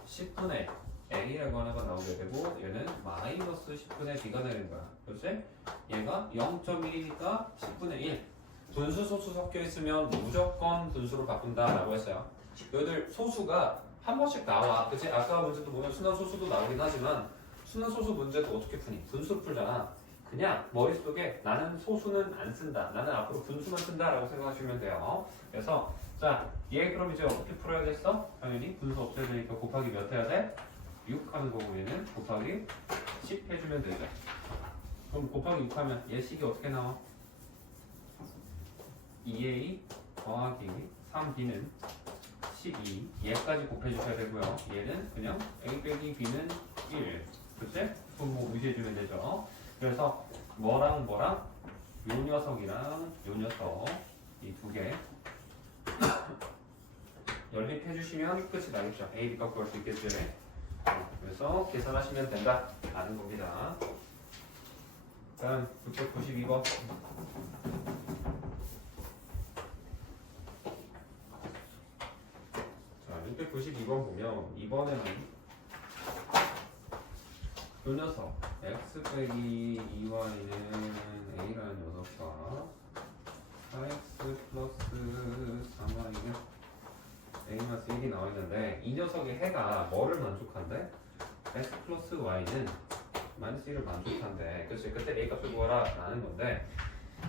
10분의 a라고 하나가 나오게 되고 얘는 마이너스 10분의 b가 되는 거야. 그렇지? 얘가 0.1이니까 10분의 1. 분수 소수 섞여 있으면 무조건 분수로 바꾼다라고 했어요. 너희들 소수가 한 번씩 나와. 그치? 아까 문제도 보면 순환 소수도 나오긴 하지만 순환 소수 문제도 어떻게 푸니? 분수로 풀잖아. 그냥 머릿속에 나는 소수는 안 쓴다. 나는 앞으로 분수만 쓴다라고 생각하시면 돼요. 그래서 자, 얘 그럼 이제 어떻게 풀어야겠어? 당연히 분수 없애야 되니까 곱하기 몇 해야 돼? 6 하는 거고 얘는 곱하기 10 해주면 되죠. 그럼 곱하기 6 하면 얘 식이 어떻게 나와? 2a 더하기 3b는 12 얘까지 곱해주셔야 되고요. 얘는 그냥 a 빼기 b는 1 그치? 그럼 뭐 무시해주면 되죠. 그래서 뭐랑 뭐랑 요 녀석이랑 요 녀석 이 두 개 연립해주시면 끝이 나겠죠. a, b가 구할 수 있겠죠. 그래서 계산하시면 된다 라는 겁니다. 다음 692번 자, 692번 보면 이번에는 요 녀석 x 빼기 2y는 a라는 녀석과 4x 플러스 3y는 a-1이 나와 있는데 이 녀석의 해가 뭐를 만족한대? x 플러스 y는 마이너스 1을 만족한대. 그치? 그때 a 값을 구하라 라는 건데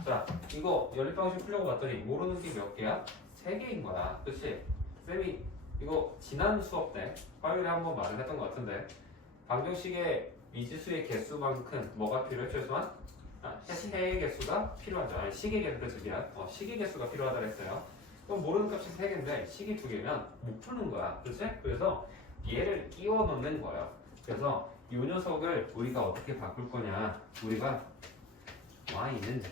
자 이거 연립방식 풀려고 봤더니 모르는 게 몇 개야? 3개인 거야. 그치? 쌤이 이거 지난 수업 때 화요일에 한번 말을 했던 것 같은데 방정식의 미지수의 개수만큼 뭐가 필요해? 최소한? 해의 개수가 필요하죠. 아니 식의 개수가 식의 개수가 필요하다 그랬어요. 그럼 모르는 값이 3개인데 식이 2개면 못 푸는 거야. 그치? 그래서 얘를 끼워 넣는 거예요. 그래서 이 녀석을 우리가 어떻게 바꿀 거냐? 우리가 y는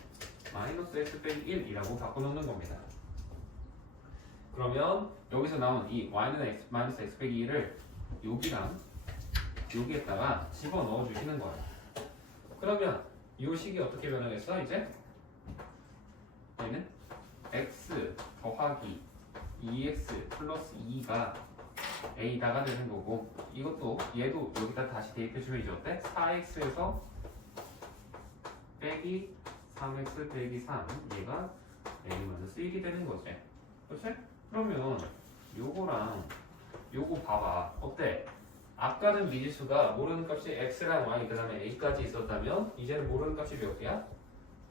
마이너스 x 빼기 1이라고 바꿔놓는 겁니다. 그러면 여기서 나온 이 y는 마이너스 x 빼기 1을 여기랑 여기에다가 집어넣어 주시는 거예요. 그러면 이 식이 어떻게 변하겠어? 이제 얘는 x 더하기 2x 플러스 2가 a다가 되는 거고 이것도 얘도 여기다 다시 대입해주면 이제 어때? 4x에서 빼기 3x 빼기 3 얘가 a-1이 되는 거지. 그렇지? 그러면 요거랑 요거 봐봐. 어때? 아까는 미지수가 모르는 값이 x랑 y 그 다음에 a까지 있었다면 이제는 모르는 값이 몇 개야?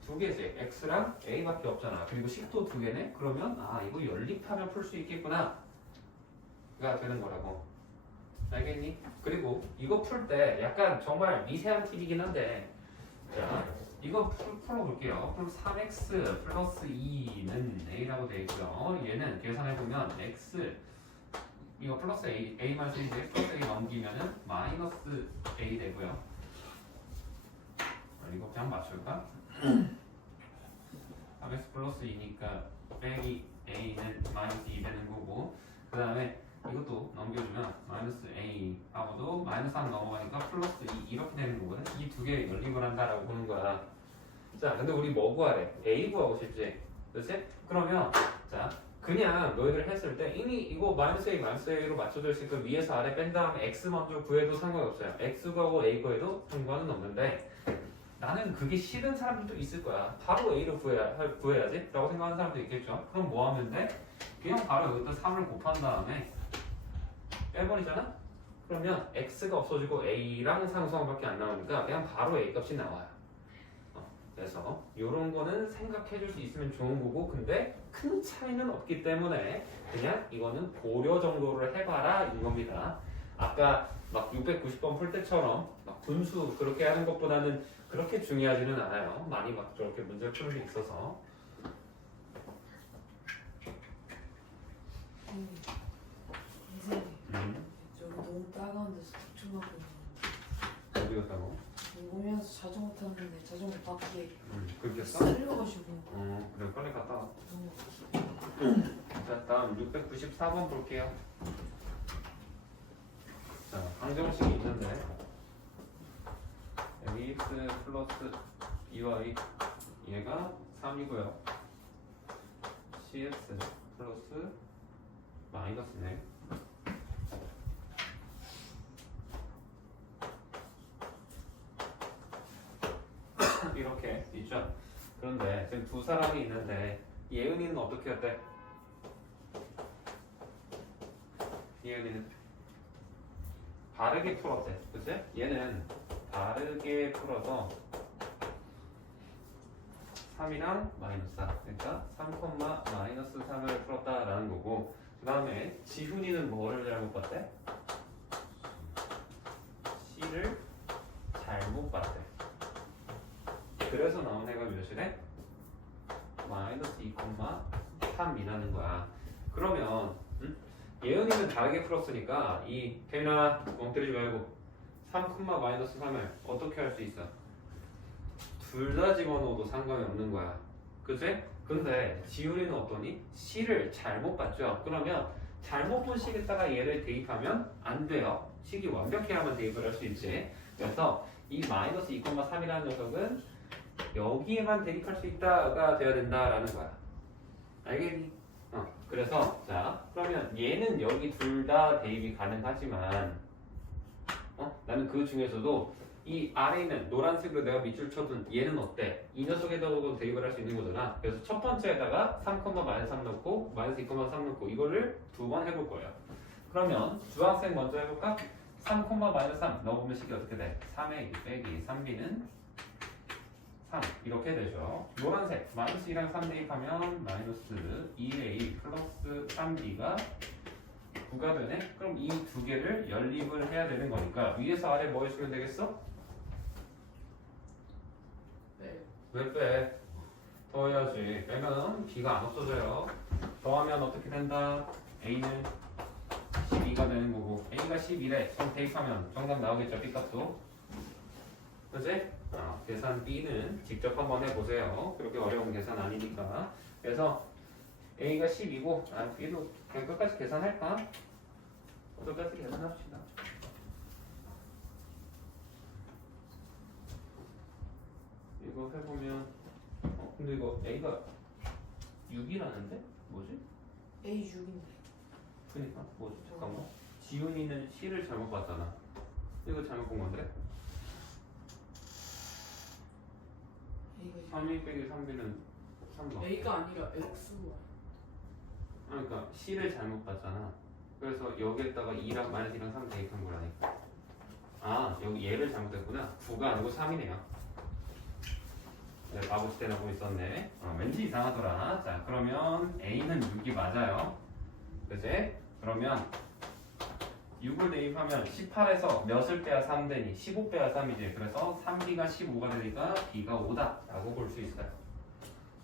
2개지. x랑 a밖에 없잖아. 그리고 식도 2개네? 그러면 아 이거 연립하면 풀 수 있겠구나 가 되는 거라고. 알겠니? 그리고 이거 풀 때 약간 정말 미세한 팁이긴 한데 자 이거 풀어볼게요. 그럼 3x 플러스 2는 a라고 되어 있고요. 얘는 계산해보면 x 이거 플러스 a 마이너스 1 플러스 a 넘기면은 마이너스 a 되고요. 이거 그냥 맞출까? 3x 플러스 2니까 빼기 a는 마이너스 2 되는 거고 그 다음에 이것도 넘겨주면 마이너스 A 하고도 마이너스 3 넘어가니까 플러스 2 이렇게 되는 거거든. 이 두 개 연립을 한다라고 보는 거야. 자, 근데 우리 뭐 구하래? A 구하고 싶지? 그렇지? 그러면 자, 그냥 너희들 했을 때 이미 이거 마이너스 A로 맞춰져 있으니까 위에서 아래 뺀 다음에 X 먼저 구해도 상관이 없어요. X 구하고 A 구해도 상관은 없는데 나는 그게 싫은 사람들도 있을 거야. 바로 A로 구해야지? 라고 생각하는 사람도 있겠죠. 그럼 뭐 하면 돼? 그냥 바로 여기다 3을 곱한 다음에 빼버리잖아? 그러면 X가 없어지고 A랑 상수항밖에 안 나오니까 그냥 바로 A 값이 나와요. 그래서 이런 거는 생각해 줄 수 있으면 좋은 거고, 근데 큰 차이는 없기 때문에 그냥 이거는 고려 정도를 해봐라 인 겁니다. 아까 막 690번 풀 때처럼 막 분수 그렇게 하는 것보다는 그렇게 중요하지는 않아요. 많이 막 저렇게 문제 푸는 게 있어서. 선생님 저기 너무 따가운 데서 툭툭하고 어디 갔다고? 보면서 자전거 탔는데 자전거 바퀴에 그렇게 써? 쓸려가지고 그래 빨리 갔다 와. 너무 자, 다음 694번 볼게요. 자, 방정식이 있는데 ax 플러스 2y 얘가 3이고요. cx 플러스 마이너스네. 이렇게 있죠. 그런데 지금 두 사람이 있는데 예은이는 어떻게 했대? 예은이는 바르게 풀었대. 그치? 얘는 바르게 풀어서 3이랑 마이너스 4. 그러니까 3, 마이너스 3을 풀었다라는 거고, 그 다음에 지훈이는 뭐를 잘못 봤대? C를 잘못 봤대. 그래서 나온 애가 몇이래? 마이너스 2,3이라는 거야. 그러면 예은이는 다르게 풀었으니까 이 태민아 멍 때리지 말고 3, 마이너스 3을 어떻게 할 수 있어? 둘 다 집어넣어도 상관이 없는 거야. 그치? 근데 지훈이는 어떠니? C를 잘못 봤죠? 그러면 잘못 본 식에다가 얘를 대입하면 안 돼요. 식이 완벽해야만 대입을 할 수 있지. 그래서 이 마이너스 2,3이라는 녀석은 여기에만 대입할 수 있다가 돼야 된다라는 거야. 알겠니? 그래서 자 그러면 얘는 여기 둘 다 대입이 가능하지만 나는 그 중에서도 이 아래에 있는 노란색으로 내가 밑줄 쳐둔 얘는 어때? 이 녀석에다가도 대입을 할 수 있는 거잖아. 그래서 첫 번째에다가 3, 마이너스 3 넣고 마이너스 2,3 넣고 이거를 두 번 해볼 거예요. 그러면 주황색 먼저 해볼까? 3, 마이너스 3 넣어보면 식이 어떻게 돼? 3a 빼기 3b는 3 이렇게 되죠. 노란색 마이너스 2랑 3 대입하면 마이너스 2a 플러스 3b가 9가 되네. 그럼 이 두 개를 연립을 해야 되는 거니까 위에서 아래 뭐 해주면 되겠어? 네. 왜 빼? 더해야지. 빼면 b가 안 없어져요. 더하면 어떻게 된다? a는 12가 되는 거고 a가 12래. 그럼 대입하면 정답 나오겠죠? b값도. 그치? 계산 B는 직접 한번 해보세요. 그렇게 어려운 계산 아니니까. 그래서 A가 10이고 B도 그냥 끝까지 계산할까? 끝까지 계산합시다. 이거 해보면 근데 이거 A가 6이라는데? 뭐지? A 6인데 그니까 뭐지? 잠깐만. 지훈이는 C를 잘못 봤잖아. 이거 잘못 본 건데? 3이 빼기 3b는 3 넣어. A가 아니라 X가. 그러니까 C를 잘못 봤잖아. 그래서 여기에다가 2랑 마이너스 2랑 3 대입한 거라니까. 여기 얘를 잘못했구나. 9가 아니고 3이네요. 네, 바보짓 해놓고 있었네. 왠지 이상하더라. 자, 그러면 A는 6이 맞아요. 그치? 그러면 6을 대입하면 18에서 몇을 빼야 3 되니? 15 빼야 3이지. 그래서 3b가 15가 되니까 b가 5다 라고 볼 수 있어요.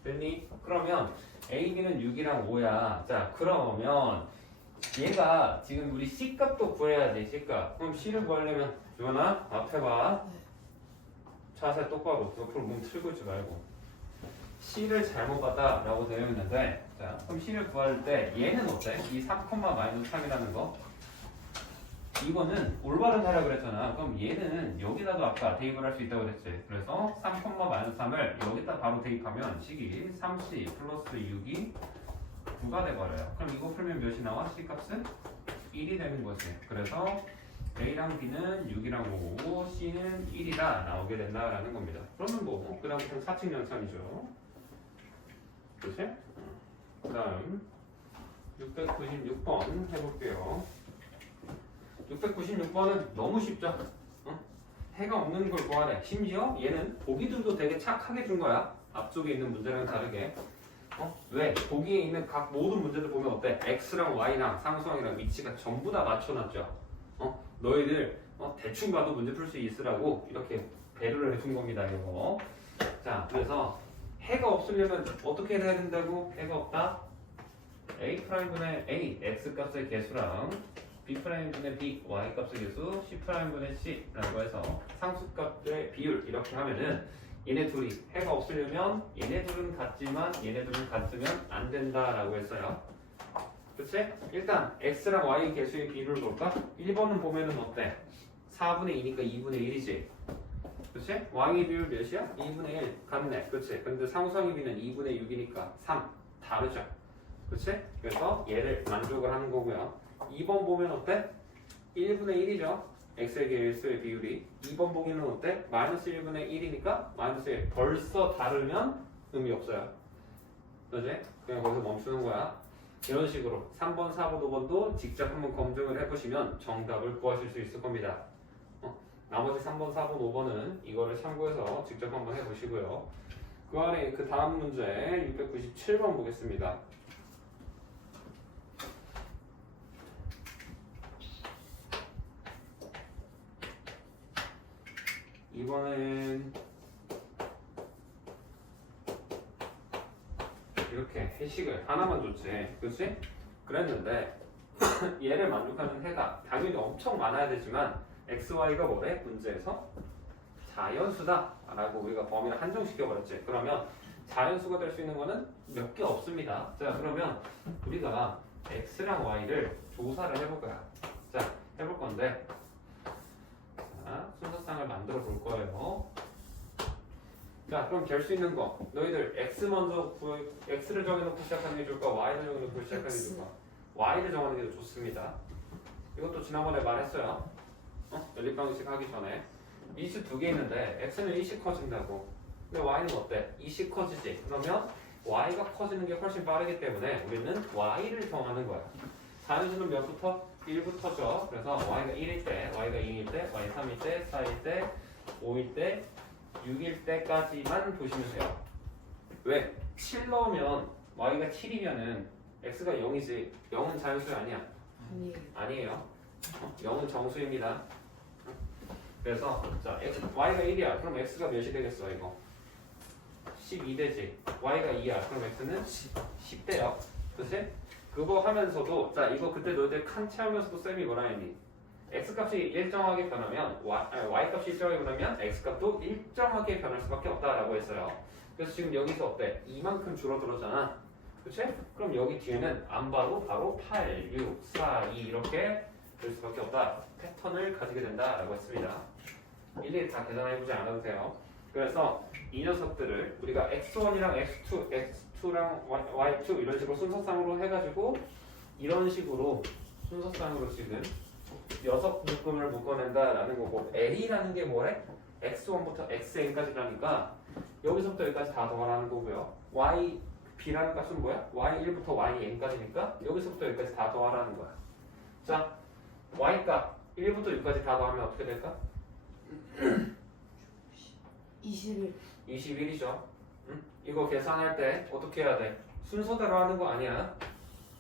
됐니? 그러면 a, b는 6이랑 5야. 자, 그러면 얘가 지금 우리 c 값도 구해야지. c 값. 그럼 c를 구하려면 주원아 앞에 봐. 네. 자세 똑바로 옆으로 몸 틀고 있지 말고 C를 잘못 봤다라고 되어 있는데, 자, 그럼 C를 구할 때 얘는 어때? 이 3, 마이너스 3이라는 거. 이거는 올바른 하라 그랬잖아. 그럼 얘는 여기다도 아까 대입을 할 수 있다고 그랬지. 그래서 3, 마이너스 3을 여기다 바로 대입하면 식이 3C 플러스 6이 9가 돼버려요. 그럼 이거 풀면 몇이 나와? C 값은 1이 되는 거지. 그래서 A랑 B는 6이랑 5고 C는 1이다 나오게 된다라는 겁니다. 그러면 뭐 그 다음부터는 사칙 연산이죠. 그치? 그 다음 696번 해볼게요. 696번은 너무 쉽죠? 해가 없는 걸 구하래. 심지어 얘는 보기들도 되게 착하게 준 거야. 앞쪽에 있는 문제랑 다르게. 왜? 보기에 있는 각 모든 문제들 보면 어때? X랑 Y랑 상수항이랑 위치가 전부 다 맞춰놨죠. 너희들 대충 봐도 문제 풀 수 있으라고 이렇게 배려를 해준 겁니다. 이거. 자, 그래서 해가 없으려면 어떻게 해야 된다고? 해가 없다. A'분의 A, X 값의 개수랑 B'분의 B, Y 값의 개수, C'분의 C라고 해서 상수값의 비율 이렇게 하면은 얘네 둘이 해가 없으려면 얘네 둘은 같지만 얘네 둘은 같으면 안 된다라고 했어요. 그치? 일단 X랑 Y 개수의 비율을 볼까? 1번은 보면은 어때? 4분의 2니까 2분의 1이지. 그치? Y의 비율 몇이야? 2분의 1 같네. 그치? 근데 상수항의 비는 2분의 6이니까 3 다르죠. 그치? 그래서 얘를 만족을 하는 거고요. 2번 보면 어때? 1분의 1이죠. X의 개수의 비율이. 2번 보기는 어때? 마이너스 1분의 1이니까 마이너스 1. 벌써 다르면 의미 없어요. 그지? 그냥 거기서 멈추는 거야. 이런 식으로 3번, 4번, 5번도 직접 한번 검증을 해보시면 정답을 구하실 수 있을 겁니다. 나머지 3번, 4번, 5번은 이거를 참고해서 직접 한번 해보시고요. 그 안에 그 다음 문제 697번 보겠습니다. 이번엔 이렇게 해식을 하나만 줬지, 그렇지? 그랬는데 얘를 만족하는 해가 당연히 엄청 많아야 되지만 x, y가 뭐래? 문제에서 자연수다 라고 우리가 범위를 한정시켜버렸지. 그러면 자연수가 될 수 있는 거는 몇 개 없습니다. 자, 그러면 우리가 x랑 y를 조사를 해볼 거야. 자, 해볼 건데 자, 순서상을 만들어 볼 거예요. 자, 그럼 될 수 있는 거 너희들 x 먼저 x를 정해놓고 시작하는 게 좋을까? y를 정해놓고 시작하는 게 좋을까? y를 정하는 게 더 좋습니다. 이것도 지난번에 말했어요. 연립방식 하기 전에 미수 두 개 있는데 x는 1씩 커진다고. 근데 y는 어때? 2씩 커지지. 그러면 y가 커지는 게 훨씬 빠르기 때문에 우리는 y를 정하는 거야. 자연수는 몇부터? 1부터죠. 그래서 y가 1일 때, y가 2일 때, y 3일 때, 4일 때, 5일 때, 6일 때까지만 보시면 돼요. 왜? 7 넣으면 y가 7이면은 x가 0이지. 0은 자연수 아니야? 아니에요. 0은 정수입니다. 그래서 자, y가 1이야. 그럼 x가 몇이 되겠어 이거? 12되지. y가 2야. 그럼 x는 10대요. 그치? 그거 하면서도 자, 이거 그때 너희들 칸트 하면서도 쌤이 뭐라 했니? x 값이 일정하게 변하면 y 값이 일정하게 변하면 x 값도 일정하게 변할 수밖에 없다라고 했어요. 그래서 지금 여기서 어때? 이만큼 줄어들었잖아. 그치? 그럼 여기 뒤에는 안 바로 8, 6, 4, 2 이렇게 될 수밖에 없다. 패턴을 가지게 된다라고 했습니다. 일일이 다 계산해보지 않아도 돼요. 그래서 이 녀석들을 우리가 x1이랑 x2, x2랑 y2 이런 식으로 순서상으로 해가지고 이런 식으로 순서상으로 지금 6묶음을 묶어낸다라는 거고 L이라는 게 뭐래? x1부터 xn까지라니까 여기서부터 여기까지 다 더하라는 거고요. y, b라는 값은 뭐야? y1부터 yn까지니까 여기서부터 여기까지 다 더하라는 거야. 자, y값 1부터 6까지 다 더하면 어떻게 될까? 21. 21이죠. 응? 이거 계산할 때 어떻게 해야 돼? 순서대로 하는 거 아니야.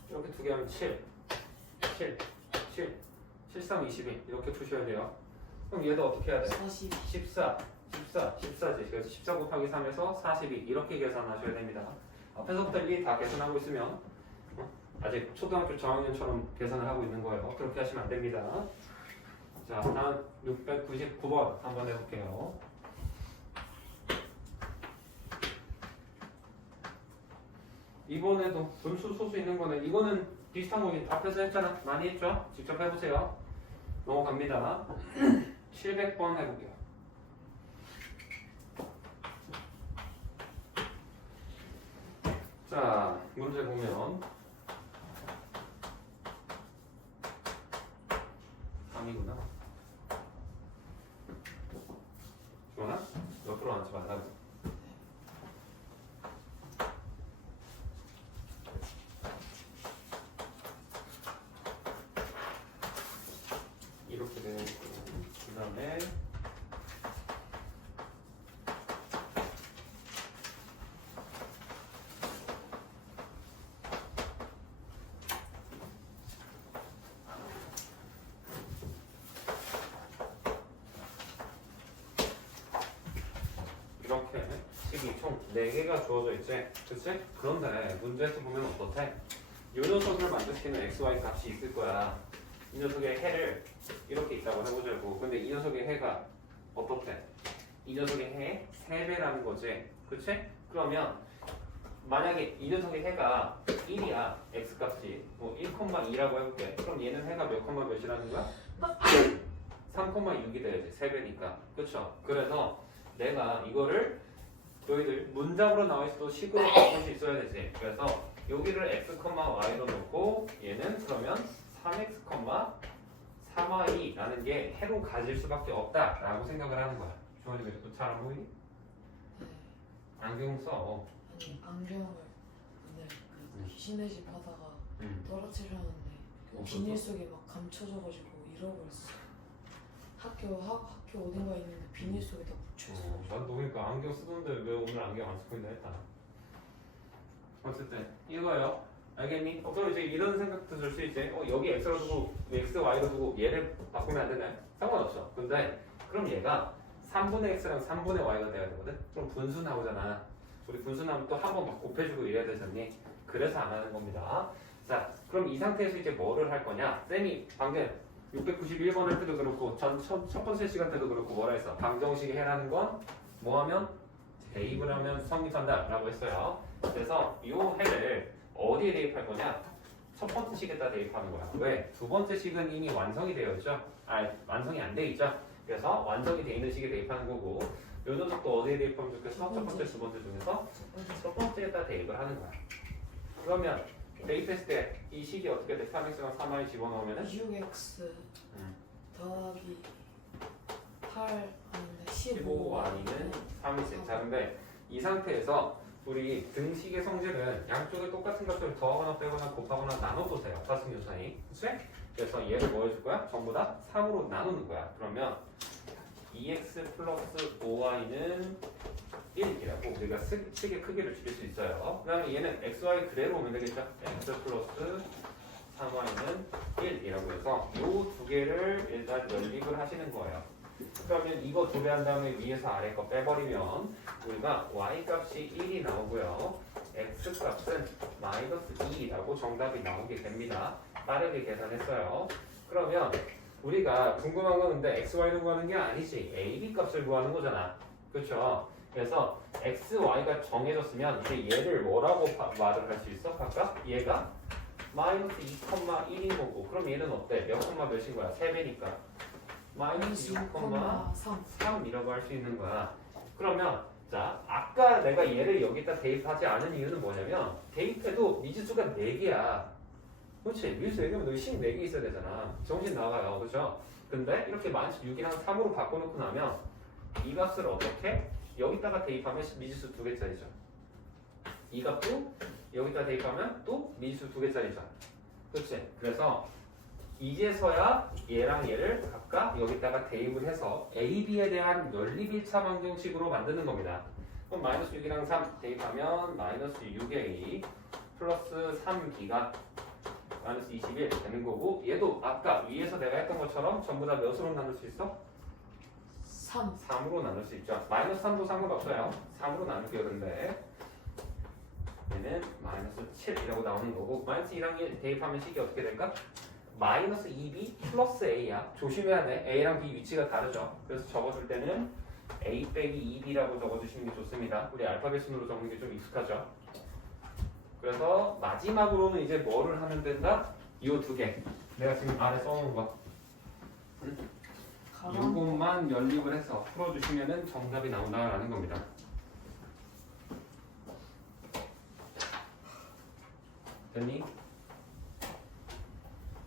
이렇게 두 개 하면 7, 7, 7, 7, 3, 21 이렇게 푸셔야 돼요. 그럼 얘도 어떻게 해야 돼? 40. 14, 14, 14지. 그래서 14 곱하기 3에서 42 이렇게 계산하셔야 됩니다. 앞에서부터 일일이 다 계산하고 있으면 아직 초등학교 저학년처럼 계산을 하고 있는 거예요. 그렇게 하시면 안 됩니다. 자, 다음 699번 한번 해볼게요. 이번에도 분수 소수 있는 거는 이거는 비슷한 거 앞에서 했잖아. 많이 했죠? 직접 해보세요. 넘어갑니다. 700번 해볼게요. 자, 문제 보면 3이구나. 주원아? 옆으로 앉지 말라고. 이렇게 되고 그 다음에 이렇게 식이 총 4개가 주어져 있지? 그치? 그런데 문제에서 보면 어떻대? 이 녀석을 만드시는 xy 값이 있을 거야. 이 녀석의 해를 이렇게 있다고 해보자고. 근데 이 녀석의 해가 어떻대? 이 녀석의 해 3배라는 거지. 그치? 그러면 만약에 이 녀석의 해가 1이야. x값이 뭐 1,2라고 해볼게. 그럼 얘는 해가 몇 컴마 몇이라는 거야? 3,6이 돼야지. 3배니까. 그쵸? 그래서 내가 이거를 너희들 문장으로 나와 있어도 식으로 바꿀 수 있어야 되지. 그래서 여기를 x, y로 놓고 얘는 그러면 3x, 3y라는 게 해로 가질 수밖에 없다라고 생각을 하는 거야. 주원이 왜 잘안 보이니? 네. 안경 써. 아니 안경을 오늘 그 귀신의 집 하다가 떨어뜨렸는데 그 비닐 속에 막 감춰져가지고 잃어버렸어. 학교 어딘가 있는데 비닐 속에 다 묻혀있어. 난 보니까 안경 쓰던데 왜 오늘 안경 안 쓰고 있나 했다. 어쨌든 이거요. 알겠니? 그럼 이제 이런 생각도 들 수 있지. 여기 x로 두고 x, y로 두고 얘를 바꾸면 안 되나요? 상관없어. 근데 그럼 얘가 3분의 x랑 3분의 y가 돼야 되거든? 그럼 분수 나오잖아. 우리 분수 나오면 또 한 번 곱해주고 이래야 되잖니? 그래서 안 하는 겁니다. 자, 그럼 이 상태에서 이제 뭐를 할 거냐? 쌤이 방금 691번 할 때도 그렇고 첫 번째 시간 때도 그렇고 뭐라 했어? 방정식이 해라는 건 뭐 하면? 대입을 하면 성립한다 라고 했어요. 그래서 이 해를 어디에 대입할 거냐? 첫 번째 식에다 대입하는 거야. 왜? 두 번째 식은 이미 완성이 되어 있죠? 완성이 안 돼 있죠? 그래서 완성이 돼 있는 식에 대입하는 거고 요 녀석도 어디에 대입하면 좋겠어? 첫 번째, 두 번째 중에서 첫 번째에다 대입을 하는 거야. 그러면 대입했을 때 이 식이 어떻게 돼? 3x랑 3y 집어넣으면은 6x 더하기 8 아닌데 15y는 3이지. 자, 근데 이 상태에서 우리 등식의 성질은 양쪽에 똑같은 값을 더하거나 빼거나 곱하거나 나눠도 돼요. 사승유사히. 그치? 그래서 얘를 뭐 해줄 거야? 전부 다 3으로 나누는 거야. 그러면 2x 플러스 5y는 1이라고 우리가 식의 크기를 줄일 수 있어요. 그 다음에 얘는 xy 그대로 오면 되겠죠? x 플러스 3y는 1이라고 해서 이 두 개를 일단 연립을 하시는 거예요. 그러면 이거 도배한 다음에 위에서 아래 거 빼버리면 우리가 y 값이 1이 나오고요. x 값은 마이너스 2라고 정답이 나오게 됩니다. 빠르게 계산했어요. 그러면 우리가 궁금한 건 근데 xy를 구하는 게 아니지. a, b 값을 구하는 거잖아. 그렇죠? 그래서 x, y가 정해졌으면 이제 얘를 뭐라고 말을 할 수 있어? 각각? 얘가 마이너스 2,1인 거고 그럼 얘는 어때? 몇 콤마 몇인 거야? 3배니까 마이너스 6,3이라고 할 수 있는 거야. 그러면 자 아까 내가 얘를 여기다 대입하지 않은 이유는 뭐냐면 대입해도 미지수가 4개야. 그렇지? 미지수 4개면 여기 식 4개 있어야 되잖아. 정신 나가요. 그렇죠? 근데 이렇게 마이너스 6이랑 3으로 바꿔놓고 나면 이 값을 어떻게? 여기다가 대입하면 미지수 2개짜리죠. 이 값도 여기다 대입하면 또 미지수 2개짜리죠. 그렇지? 그래서 이제서야 얘랑 얘를 각각 여기다가 대입을 해서 A, B에 대한 연립 1차 방정식으로 만드는 겁니다. 그럼 마이너스 6이랑 3 대입하면 마이너스 6A 플러스 3B가 마이너스 21 되는 거고 얘도 아까 위에서 내가 했던 것처럼 전부 다 몇으로 나눌 수 있어? 3으로 나눌 수 있죠. 마이너스 3도 상관없어요. 3으로 나눌게요. 근데 얘는 마이너스 7이라고 나오는 거고 마이너스 2랑 1 대입하면 식이 어떻게 될까? 마이너스 2b 플러스 a야. 조심해야 돼. a랑 b 위치가 다르죠. 그래서 적어줄 때는 a 빼기 2b라고 적어주시는 게 좋습니다. 우리 알파벳 순으로 적는 게 좀 익숙하죠. 그래서 마지막으로는 이제 뭐를 하면 된다? 이 두 개. 내가 지금 아래 써놓은 거. 가방 이것만 연립을 해서 풀어주시면은 정답이 나온다라는 겁니다. 됐니?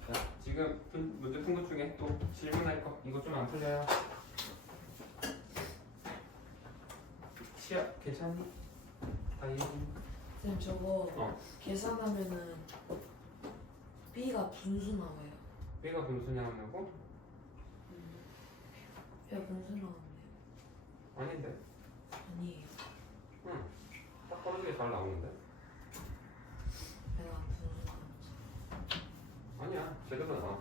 자, 지금 문제 푼 것 중에 또 질문할 거 이거 좀 안 풀려요. 시야 괜찮니? 다이어리 쌤 저거 어. 계산하면은 B가 분수 나와요. B가 분수 나오냐고? 야 분수 나왔네. 아닌데. 아니에요. 응. 딱 떨어지게 잘 나오는데. 내가 분수 나왔어. 아니야. 제대로 나와.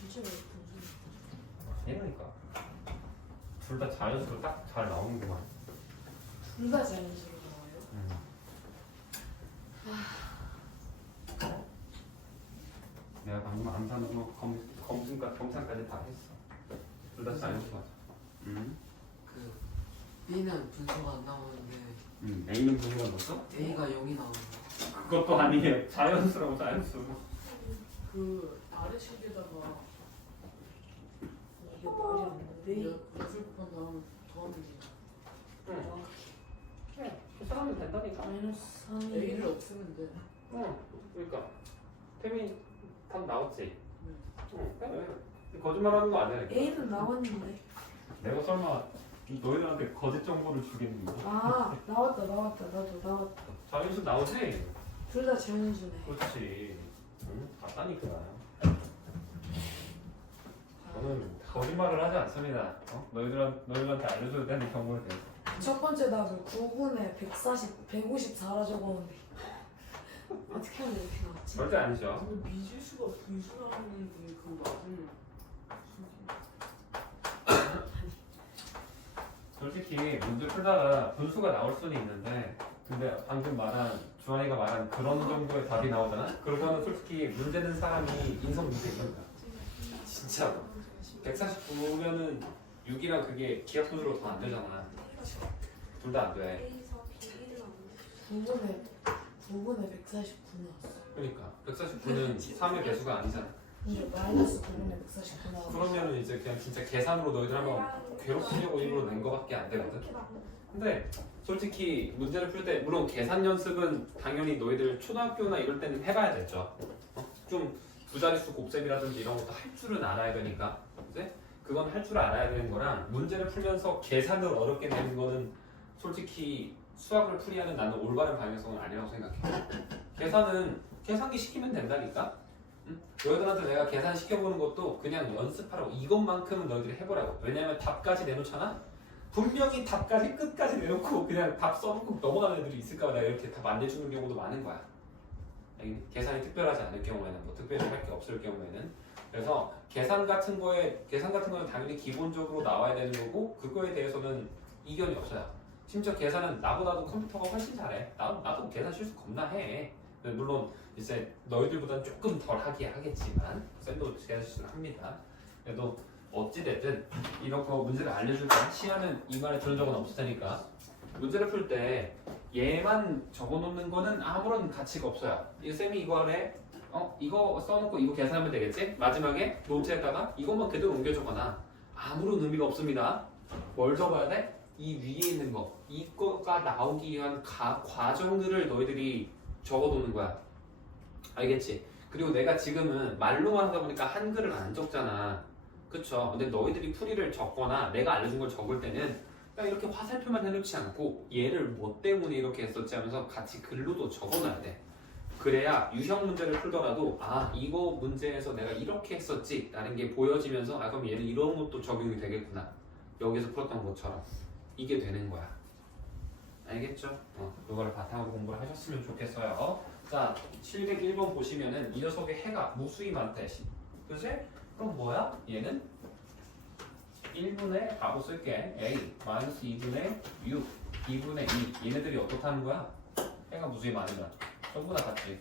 진짜 왜 분수 나왔어? 아니라니까. 둘 다 자연스러워 딱 잘 나오는구만. 둘다 자연스러워 나와요? 내가 방금 암산으로 검산까지 다 했어. 둘 다 자연스러워. 그 B는 분수가 안 나오는데 A는 분수가 넣었어? A가 0이 나오는 거. 그것도 아니에요. 자연스러워, 자연스러워. 그 아래식에다가 이게 말이 안 돼. 몇을 곱한 다음 더하면 돼. 응. 계산하면 된다니까. 마이너스 3이 A를 없애면 돼. 그러니까 태민이 답 나왔지. 네. 거짓말하는 거 아니야. 이거. A는 나왔는데. 내가 설마 너희들한테 거짓 정보를 주겠니? 아 나왔다 나도 나왔다. 자연수 나오지? 둘 다 자연수네. 그렇지. 응? 맞다니까. 저는 거짓말을 하지 않습니다. 너희들한테 알려줘야 되는 정보에 대해서. 첫 번째 답을 9분의 154라 적었는데 어떻게 하면 이렇게 나왔지? 절대 아니죠. 근데 미지수가 분수라는 게 그거 맞을 솔직히 문제 풀다가 분수가 나올 수는 있는데 근데 방금 말한 주환이가 말한 그런 정도의 답이 나오잖아? 그러면은 솔직히 문제 낸 사람이 인성 문제인 거야. 진짜 149면은 6이랑 그게 기하 분수로 더 안 되잖아. 둘 다 안 돼. 9분의 149 나왔어. 그러니까 149는 3의 배수가 아니잖아. 근데 마이너스 9분의 149 나왔어. 그러면은 이제 그냥 진짜 계산으로 너희들 한번 괴롭히려고 일부러 낸 거밖에 안 되거든. 근데 솔직히 문제를 풀 때 물론 계산 연습은 당연히 너희들 초등학교나 이럴 때는 해봐야 됐죠. 좀 두 자릿수 곱셈이라든지 이런 것도 할 줄은 알아야 되니까. 이제 그건 할 줄 알아야 되는 거랑 문제를 풀면서 계산을 어렵게 내는 거는 솔직히 수학을 풀이하는 나는 올바른 방향성은 아니라고 생각해. 계산은 계산기 시키면 된다니까. 응? 너희들한테 내가 계산 시켜보는 것도 그냥 연습하라고. 이것만큼은 너희들이 해보라고. 왜냐면 답까지 내놓잖아. 분명히 답까지 끝까지 내놓고 그냥 답 써놓고 넘어가는 애들이 있을까 봐 내가 이렇게 답 안 내주는 경우도 많은 거야. 알겠니? 계산이 특별하지 않을 경우에는 뭐 특별히 할 게 없을 경우에는. 그래서 계산 같은 거는 당연히 기본적으로 나와야 되는 거고 그거에 대해서는 이견이 없어요. 심지어 계산은 나보다도 컴퓨터가 훨씬 잘해. 나도 계산 실수 겁나 해. 물론 이제 너희들보다는 조금 덜 하겠지만 쌤도 계산 실수를 합니다. 그래도 어찌됐든 이런 거 문제를 알려줄 때 시야는 이 말에 들은 적은 없을 테니까 문제를 풀 때 얘만 적어놓는 거는 아무런 가치가 없어요. 이 쌤이 이거를 이거 써놓고 이거 계산하면 되겠지? 마지막에 노트에다가 이것만 그대로 옮겨 적거나 아무런 의미가 없습니다. 뭘 적어야 돼? 이 위에 있는 거 이거가 나오기 위한 과정들을 너희들이 적어놓는 거야. 알겠지? 그리고 내가 지금은 말로만 하다 보니까 한글을 안 적잖아. 그쵸? 근데 너희들이 풀이를 적거나 내가 알려준 걸 적을 때는 그냥 이렇게 화살표만 해놓지 않고 얘를 뭐 때문에 이렇게 했었지 하면서 같이 글로도 적어놔야 돼. 그래야 유형 문제를 풀더라도 아 이거 문제에서 내가 이렇게 했었지 라는 게 보여지면서 아 그럼 얘는 이런 것도 적용이 되겠구나. 여기서 풀었던 것처럼 이게 되는 거야. 알겠죠? 그거를 바탕으로 공부를 하셨으면 좋겠어요. 자 701번 보시면은 이 녀석의 해가 무수히 많대. 그치? 그럼 뭐야? 얘는 1분의 바보 쓸게 A 마이너스 2분의 6 2분의 2 얘네들이 어떻다는 거야? 해가 무수히 많으면 전부 다 같지.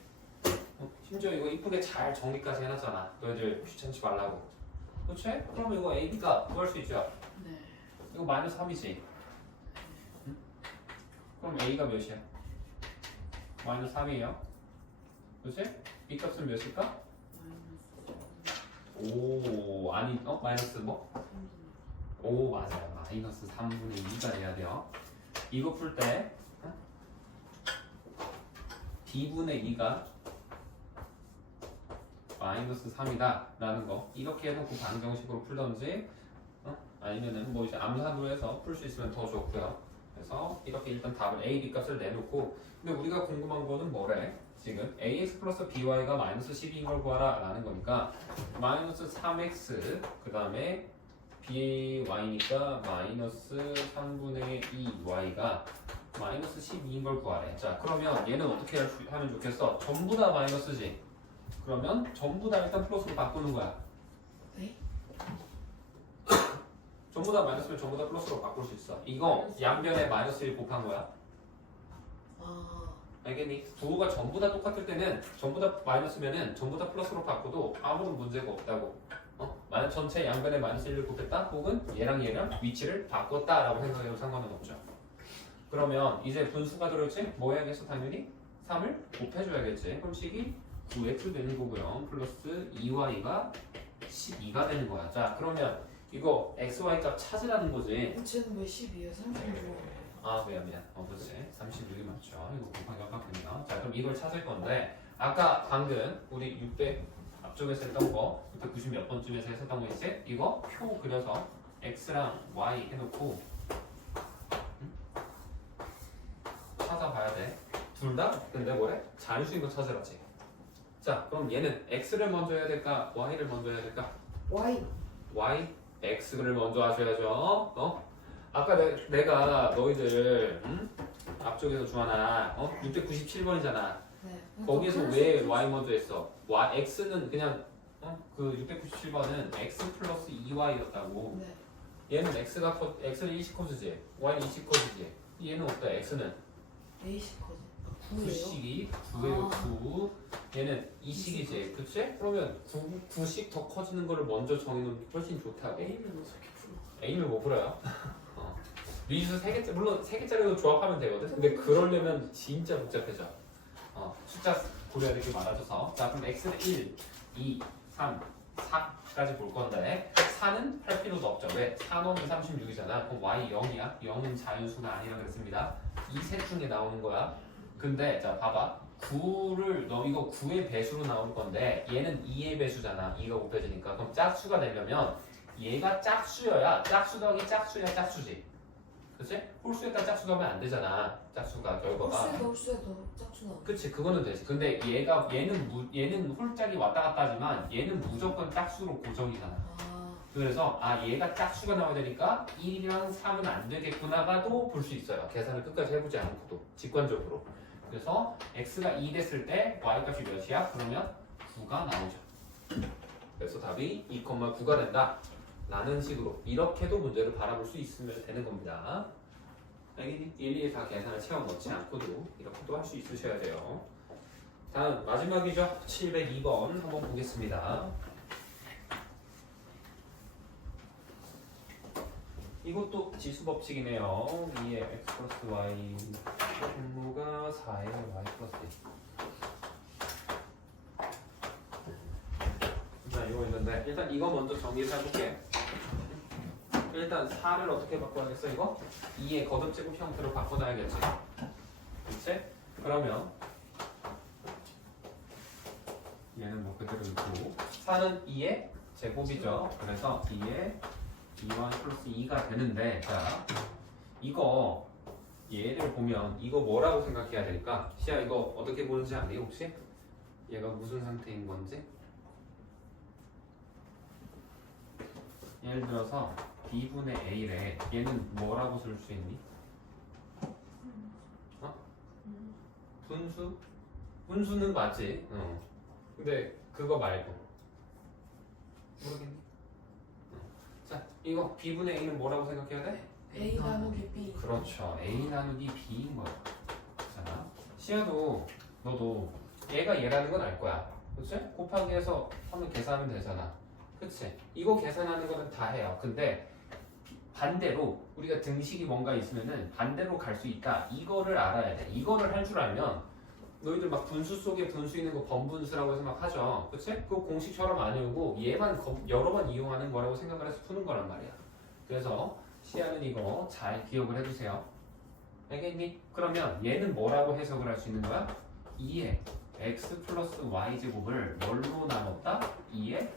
심지어 이거 이쁘게 잘 정리까지 해놨잖아. 너희들 귀찮지 말라고. 그렇지? 그럼 이거 A, B가 구할 수 있죠? 네. 이거 마이너스 3이지? 그럼 A가 몇이야? 마이너스 3이에요. 그렇지? B 값은 몇일까? 오, 아니, 마이너스 뭐? 오, 맞아요. 마이너스 3분의 2가 돼야 돼요. 이거 풀 때 B분의 2가 마이너스 3이다 라는 거 이렇게 해놓고 방정식으로 풀던지 아니면은 뭐 이제 암산으로 해서 풀 수 있으면 더 좋고요. 그래서 이렇게 일단 답을 A, B 값을 내놓고 근데 우리가 궁금한 거는 뭐래? 지금 ax 플러스 by가 마이너스 12인 걸 구하라 라는 거니까 마이너스 3x 그 다음에 by니까 마이너스 3분의 2y가 마이너스 12인 걸 구하래. 자 그러면 얘는 어떻게 하면 좋겠어? 전부 다 마이너스지. 그러면 전부 다 일단 플러스로 바꾸는 거야. 네? 전부 다 마이너스면 전부 다 플러스로 바꿀 수 있어. 이거 양변에 마이너스 1 곱한 거야. 아, 알겠니? 부호가 전부 다 똑같을 때는 전부 다 마이너스면은 전부 다 플러스로 바꿔도 아무런 문제가 없다고. 만약 전체 양변에 마이너스 1을 곱했다 혹은 얘랑 위치를 바꿨다라고 생각해도 상관은 없죠. 그러면 이제 분수가 들어있지? 뭐 해야겠어 당연히? 3을 곱해줘야겠지. 그럼 식이 9x 되는 거고요. 플러스 2y가 12가 되는 거야. 자 그러면 이거 x, y 값 찾으라는 거지. 쟤는 왜 12야? 36이야. 아 미안. 그렇지. 36이 맞죠. 이거 곱하기 아깝군요. 자 그럼 이걸 찾을 건데 아까 방금 우리 600 앞쪽에서 했던 거 690 몇 번쯤에서 했었던 거 있지? 이거 표 그려서 x랑 y 해놓고 찾아봐야 돼. 둘 다? 근데 뭐래? 자연수인 거 찾으라지. 자 그럼 얘는 x를 먼저 해야 될까? y를 먼저 해야 될까? Y. y, x를 먼저 하셔야죠. 아까 내가 너희들 앞쪽에서 주하나 697번이잖아. 네. 거기에서 왜 y 먼저 했어? x는 그냥 그 697번은 x 플러스 2y였다고. 네. 얘는 x는 20코스지, y는 20코스지. 얘는 어때? x는 A식 거지. 아, 9예요? 9식이 9예요. 아. 9. 얘는 2식이지, 그치? 그러면 9식 더 커지는 거를 먼저 정해놓으면 훨씬 좋다고. A는 어떻게 풀어? A는 못 풀어요. 미지수 3개짜리, 물론 3개짜리도 조합하면 되거든. 근데 그러려면 진짜 복잡해져. 숫자 고려해야 될 게 많아져서. 자, 그럼 x는 1, 2, 3, 4까지 볼 건데 4는 할 필요도 없죠. 왜? 4 넣으면 36이잖아. 그럼 y 0이야. 0은 자연수가 아니라 그랬습니다. 이 셋 중에 나오는 거야. 근데 자 봐봐. 9를 이거 9의 배수로 나올 건데 얘는 2의 배수잖아. 2가 곱해지니까. 그럼 짝수가 되려면 얘가 짝수여야 짝수 더하기 짝수야 짝수지. 그치? 홀수에다 짝수 더하면 안 되잖아. 짝수가 결과가. 홀수에도 짝수 나오네. 그치, 그거는 되지. 근데 얘는 홀짝이 왔다 갔다 하지만 얘는 무조건 짝수로 고정이잖아. 아, 그래서 얘가 짝수가 나와야 되니까 1이랑 3은 안 되겠구나가도 볼 수 있어요. 계산을 끝까지 해보지 않고도 직관적으로. 그래서 x가 2 됐을 때 y 값이 몇이야? 그러면 9가 나오죠. 그래서 답이 2,9가 된다 라는 식으로 이렇게도 문제를 바라볼 수 있으면 되는 겁니다. 알겠니? 일일이 다 계산을 채워 넣지 않고도 이렇게도 할 수 있으셔야 돼요. 다음 마지막이죠. 702번 한번 보겠습니다. 이것도 지수 법칙이네요. 2의 x 플러스 y 분모가 4의 y 플러스 1. 자, 이거 있는데 일단 이거 먼저 정리를 해볼게. 일단 4를 어떻게 바꿔야겠어 이거? 2의 거듭제곱 형태로 바꿔놔야겠지. 그치? 그러면 얘는 뭐 그대로 있고 4는 2의 제곱이죠. 그래서 2의 2y 플러스 2가 되는데 자 이거 얘를 보면 이거 뭐라고 생각해야 될까? 시아 이거 어떻게 보는지 아니 혹시? 얘가 무슨 상태인 건지? 예를 들어서 b분의 a래 얘는 뭐라고 쓸 수 있니? 분수? 분수는 맞지. 근데 그거 말고 모르겠니? 자 이거 b분의 a는 뭐라고 생각해야 돼? A 나누기 B. 그렇죠. a 나누기 b인 거야. 자 시아도 너도 얘가 얘라는 건 알 거야. 그렇지? 곱하기 해서 하면 계산하면 되잖아. 그치? 이거 계산하는 거는 다 해요. 근데 반대로 우리가 등식이 뭔가 있으면은 반대로 갈 수 있다. 이거를 알아야 돼. 이거를 할 줄 알면 너희들 막 분수 속에 분수 있는 거 번분수라고 해서 막 하죠. 그치? 그거 공식처럼 안 외우고 얘만 여러 번 이용하는 거라고 생각을 해서 푸는 거란 말이야. 그래서 시아는 이거 잘 기억을 해두세요. 알겠니? 그러면 얘는 뭐라고 해석을 할 수 있는 거야? 2에 x 플러스 y 제곱을 뭘로 나눴다? 2에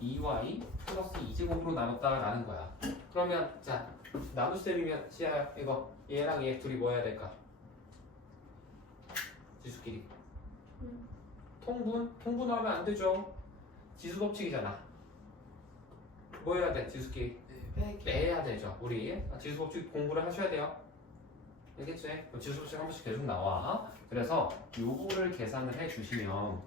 2y 플러스 2제곱으로 나눴다라는 거야. 그러면 자 나눗셈이면 시아야 이거 얘랑 얘 둘이 뭐 해야 될까? 지수끼리 통분하면 안 되죠. 지수 법칙이잖아. 뭐 해야 돼? 지수끼리 빼기. 빼야 되죠. 우리 지수 법칙 공부를 하셔야 돼요. 알겠지? 지수 법칙 한 번씩 계속 나와. 그래서 요거를 계산을 해 주시면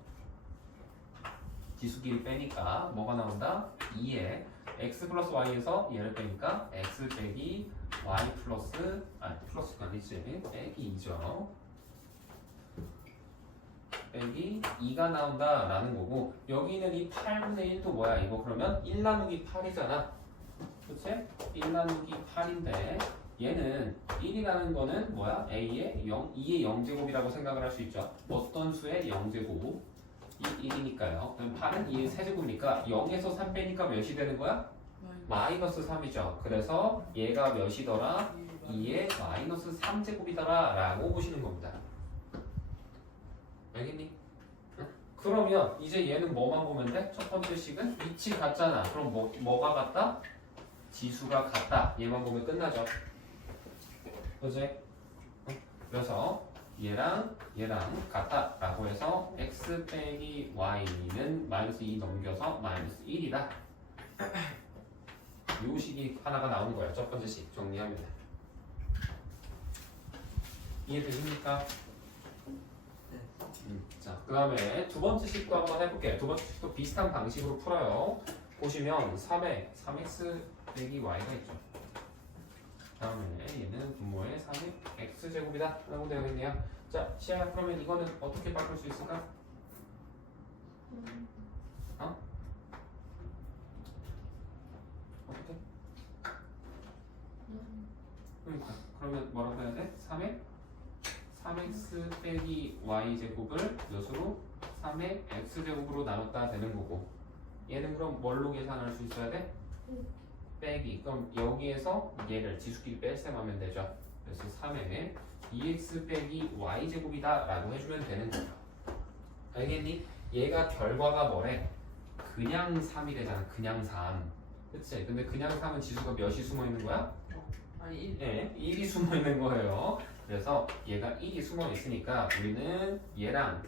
지수끼리 빼니까 뭐가 나온다? 2에 x 플러스 y에서 얘를 빼니까 x 빼기 y 플러스 플러스가 아니지 빼기 2죠. 빼기 2가 나온다라는 거고 여기는 이 8분의 1도 뭐야 이거 그러면 1 나누기 8이잖아. 그치? 1 나누기 8인데 얘는 1이라는 거는 뭐야? a의 0, 2의 0제곱이라고 생각을 할 수 있죠. 어떤 수의 0제곱? 1이니까요. 그럼 8은 2의 세제곱이니까 0에서 3 빼니까 몇이 되는 거야? 마이너스 3이죠. 그래서 얘가 몇이더라? 2의 마이너스 3제곱이더라 라고 보시는 겁니다. 알겠니? 응? 그러면 이제 얘는 뭐만 보면 돼? 첫 번째 식은 위치 같잖아. 그럼 뭐가 같다? 지수가 같다. 얘만 보면 끝나죠. 그지? 응? 그래서 얘랑 같다 라고 해서 x 빼기 y는 마이너스 2 넘겨서 마이너스 1이다. 요 식이 하나가 나오는 거야. 첫 번째 식 정리하면 돼. 이해되십니까? 자, 그 다음에 두 번째 식도 한번 해볼게요. 두 번째 식도 비슷한 방식으로 풀어요. 보시면 3x 빼기 y가 있죠. 다음에 얘는 분모의 3의 x제곱이다 라고 되어 있네요. 자, 시아야 그러면 이거는 어떻게 바꿀 수 있을까? 어? 어떻게? 그러니까 그러면 뭐라고 해야 돼? 3x 빼기 y제곱을 몇으로? 3의 x제곱으로 나눴다 되는 거고 얘는 그럼 뭘로 계산할 수 있어야 돼? 빼기. 그럼 여기에서 얘를 지수끼리 뺄셈하면 되죠. 그래서 3의 2x 빼기 y제곱이다 라고 해주면 되는 거죠. 알겠니? 얘가 결과가 뭐래? 그냥 3이래잖아. 그냥 3. 그치? 근데 그냥 3은 지수가 몇이 숨어 있는 거야? 아니 1. 네, 1이 숨어 있는 거예요. 그래서 얘가 1이 숨어 있으니까 우리는 얘랑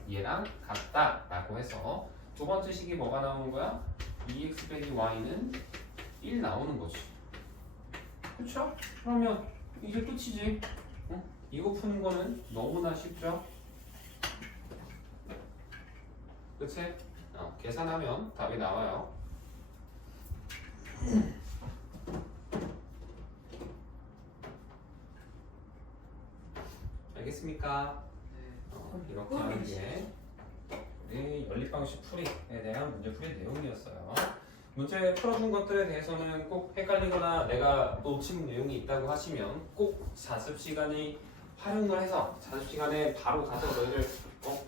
같다 라고 해서 두 번째 식이 뭐가 나오는 거야? 2x 빼기 y는 1 나오는 거지. 그쵸? 그러면 이게 끝이지. 응? 이거 푸는 거는 너무나 쉽죠? 그치? 계산하면 답이 나와요. 알겠습니까? 이렇게 하는 게 우리 연립방식 풀이에 대한 문제풀이 내용이었어요. 문제 풀어준 것들에 대해서는 꼭 헷갈리거나 내가 놓친 내용이 있다고 하시면 꼭 자습 시간이 활용을 해서 자습 시간에 바로 가서 너희들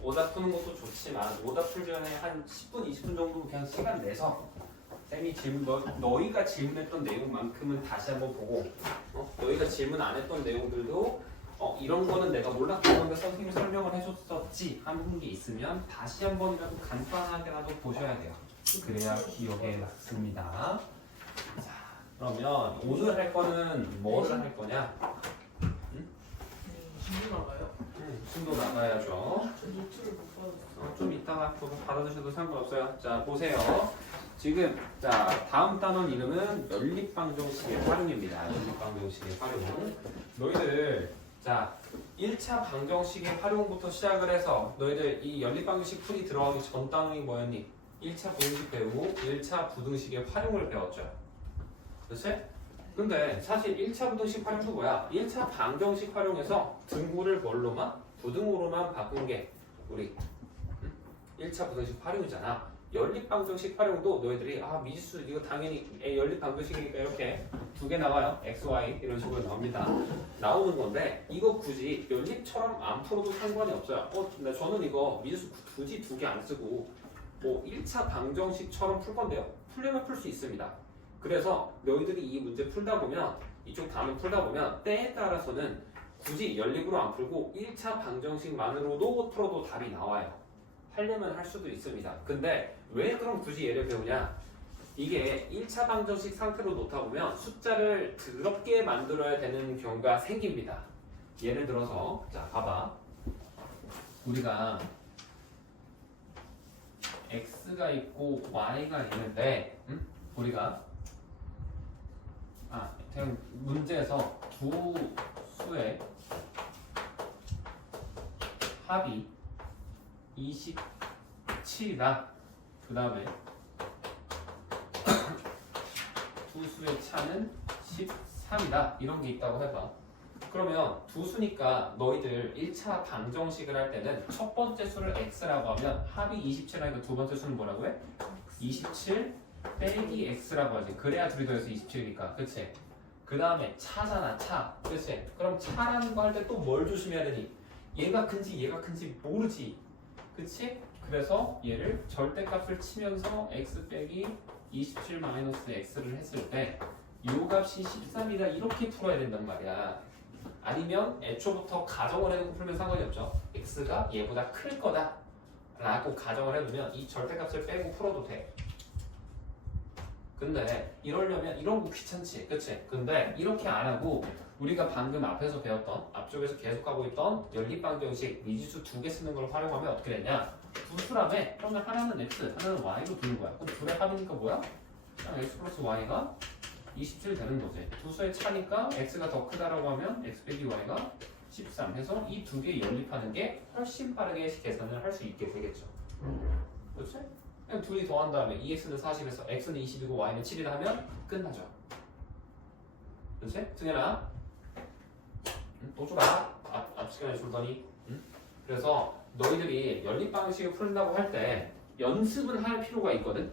오답 푸는 것도 좋지만 오답 풀 전에 한 10분, 20분 정도 그냥 시간 내서 쌤이 너희가 질문했던 내용만큼은 다시 한번 보고 너희가 질문 안 했던 내용들도 이런 거는 내가 몰랐던 건데 선생님이 설명을 해줬었지 하는 게 있으면 다시 한 번이라도 간단하게라도 보셔야 돼요. 그래야 기억에 남습니다. 자, 그러면 오늘 할 거는 뭐를 할 거냐? 진도 나가요? 숨도 나가야죠. 저 노트를 못 받았어요. 좀 이따가 받아주셔도 상관없어요. 자, 보세요. 지금 다음 단원 이름은 연립방정식의 활용입니다. 연립방정식의 활용. 너희들 1차 방정식의 활용부터 시작을 해서 너희들 이 연립방정식 풀이 들어가기 전 단원이 뭐였니? 1차 부등식 배우고 1차 부등식의 활용을 배웠죠. 그렇지? 근데 사실 1차 부등식 활용도 뭐야? 1차 방정식 활용해서 등호를 뭘로만? 부등호로만 바꾼 게 우리 1차 부등식 활용이잖아. 연립방정식 활용도 너희들이 미지수 이거 당연히 연립방정식이니까 이렇게 두 개 나와요. x, y 이런 식으로 나옵니다. 나오는 건데 이거 굳이 연립처럼 안 풀어도 상관이 없어요. 근데 저는 이거 미지수 굳이 두 개 안 쓰고 뭐 1차 방정식처럼 풀 건데요. 풀려면 풀 수 있습니다. 그래서 너희들이 이 문제 풀다 보면 이쪽 단원 풀다 보면 때에 따라서는 굳이 연립으로 안 풀고 1차 방정식만으로도 풀어도 답이 나와요. 하려면 할 수도 있습니다. 근데 왜 그럼 굳이 얘를 배우냐? 이게 1차 방정식 상태로 놓다 보면 숫자를 더럽게 만들어야 되는 경우가 생깁니다. 예를 들어서 자 봐봐. 우리가 x가 있고 y가 있는데 우리가 그냥 문제에서 두 수의 합이 27이다. 그 다음에 두 수의 차는 13이다. 이런 게 있다고 해봐. 그러면 두 수니까 너희들 1차 방정식을 할 때는 첫 번째 수를 x라고 하면 합이 27하니까 두 번째 수는 뭐라고 해? 27 빼기 x라고 하지. 그래야 둘이 더해서 27이니까. 그치? 그 다음에 차잖아, 차. 그치? 그럼 차라는 거 할 때 또 뭘 조심해야 되니? 얘가 큰지 얘가 큰지 모르지. 그치? 그래서 얘를 절대값을 치면서 x 빼기 27 마이너스 x를 했을 때 요 값이 13이다 이렇게 풀어야 된단 말이야. 아니면 애초부터 가정을 해놓고 풀면 상관이 없죠. x가 얘보다 클 거다 라고 가정을 해두면 이 절대값을 빼고 풀어도 돼. 근데 이러려면 이런 거 귀찮지, 그치? 근데 이렇게 안 하고 우리가 방금 앞에서 배웠던 앞쪽에서 계속 하고 있던 연립방정식 미지수 두 개 쓰는 걸 활용하면 어떻게 되냐? 두 수라며 그러면 하나는 x, 하나는 y로 두는 거야. 그럼 둘의 합이니까 뭐야? 그냥 x 플러스 y가 27 되는 거지. 두 수의 차니까 x가 더 크다라고 하면 x 빼기 y가 13 해서 이 두 개 연립하는 게 훨씬 빠르게 계산을 할 수 있게 되겠죠. 그렇지? 그냥 둘이 더한 다음에 2x는 40에서 x는 20이고 y는 7이다 하면 끝나죠. 그렇지? 승현아 또 줘라. 앞 시간에 줄더니. 그래서 너희들이 연립방식을 풀린다고 할 때 연습은 할 필요가 있거든.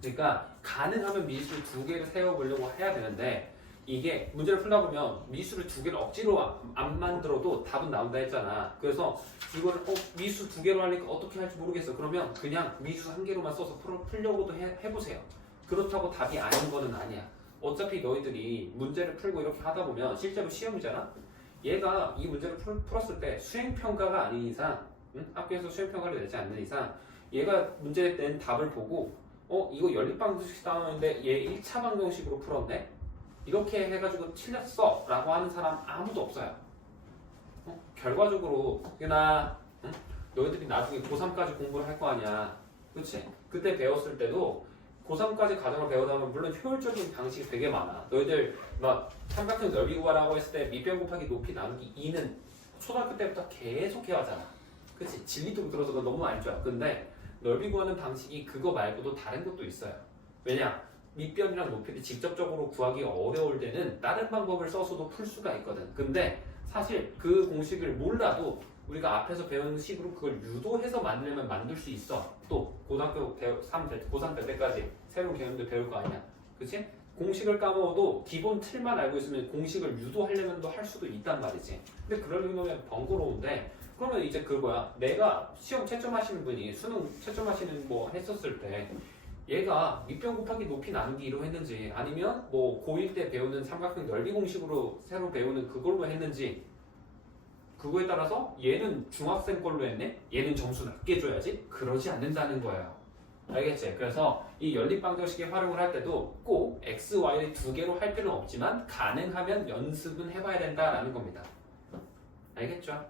그러니까 가능하면 미지수 두 개를 세워보려고 해야 되는데 이게 문제를 풀다 보면 미지수를 두 개를 억지로 안 만들어도 답은 나온다 했잖아. 그래서 이거를 미지수 두 개로 하니까 어떻게 할지 모르겠어. 그러면 그냥 미지수 한 개로만 써서 풀려고도 해보세요. 그렇다고 답이 아닌 거는 아니야. 어차피 너희들이 문제를 풀고 이렇게 하다 보면 실제로 시험이잖아. 얘가 이 문제를 풀었을 때 수행평가가 아닌 이상 학교에서 수행평가를 내지 않는 이상 얘가 문제 낸 답을 보고 이거 연립방정식 나오는데 얘 1차 방정식으로 풀었네? 이렇게 해가지고 틀렸어 라고 하는 사람 아무도 없어요. 결과적으로 너희들이 나중에 고3까지 공부를 할 거 아니야. 그치? 그때 배웠을 때도 고3까지 과정을 배우다 보면 물론 효율적인 방식이 되게 많아. 너희들 막 삼각형 넓이 구하라고 했을 때 밑변 곱하기 높이 나누기 2는 초등학교 때부터 계속 해왔잖아. 그치? 진리도 들어서 너 너무 알죠? 근데 넓이 구하는 방식이 그거 말고도 다른 것도 있어요. 왜냐? 밑변이랑 높이를 직접적으로 구하기 어려울 때는 다른 방법을 써서도 풀 수가 있거든. 근데 사실 그 공식을 몰라도 우리가 앞에서 배운 식으로 그걸 유도해서 만들면 만들 수 있어. 또 고등학교 고3 될 때까지 새로운 개념들 배울 거 아니야. 그치? 공식을 까먹어도 기본 틀만 알고 있으면 공식을 유도하려면도 할 수도 있단 말이지. 근데 그러려면 번거로운데 그러면 이제 그거야. 내가 시험 채점하시는 분이 수능 채점하시는 뭐 했었을 때 얘가 밑변 곱하기 높이 나누기 2로 했는지 아니면 뭐 고1 때 배우는 삼각형 넓이 공식으로 새로 배우는 그걸로 했는지 그거에 따라서 얘는 중학생 걸로 했네? 얘는 점수 낮게 줘야지? 그러지 않는다는 거예요. 알겠지? 그래서 이 연립방정식의 활용을 할 때도 꼭 x, y를 두 개로 할 필요는 없지만 가능하면 연습은 해봐야 된다라는 겁니다. 알겠죠?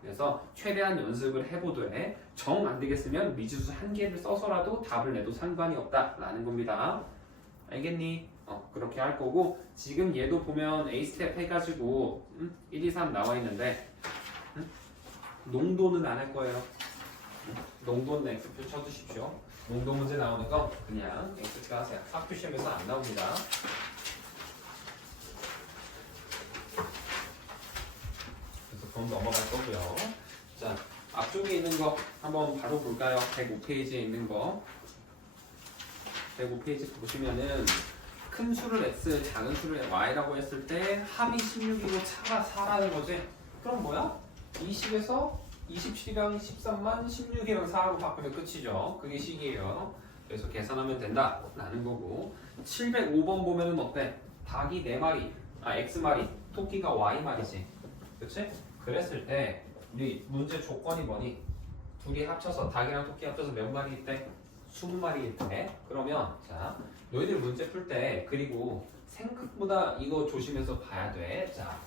그래서 최대한 연습을 해보되 정 안 되겠으면 미지수 한 개를 써서라도 답을 내도 상관이 없다라는 겁니다. 알겠니? 그렇게 할 거고 지금 얘도 보면 A 스텝 해가지고 1, 2, 3 나와 있는데 농도는 안 할 거예요. 농도는 X표 쳐주십시오. 농도 문제 나오는 거 그냥 X표 하세요. 학교 시험에서 안 나옵니다. 그래서 그건 넘어갈 거고요. 자, 앞쪽에 있는 거 한번 바로 볼까요? 105페이지에 있는 거. 105페이지 보시면은 큰 수를 x, 작은 수를 y라고 했을 때 합이 16이고 차가 4라는 거지. 그럼 뭐야? 20에서 27이랑 13만 16이랑 4로 바꾸면 끝이죠. 그게 식이에요. 그래서 계산하면 된다 라는 거고. 705번 보면은 어때? 닭이 4마리, x마리, 토끼가 y마리지. 그치? 그랬을 때 우리 문제 조건이 뭐니? 둘이 합쳐서 닭이랑 토끼 합쳐서 몇 마리 있대? 20마리일 때. 그러면 자 너희들 문제 풀 때 그리고 생각보다 이거 조심해서 봐야 돼. 자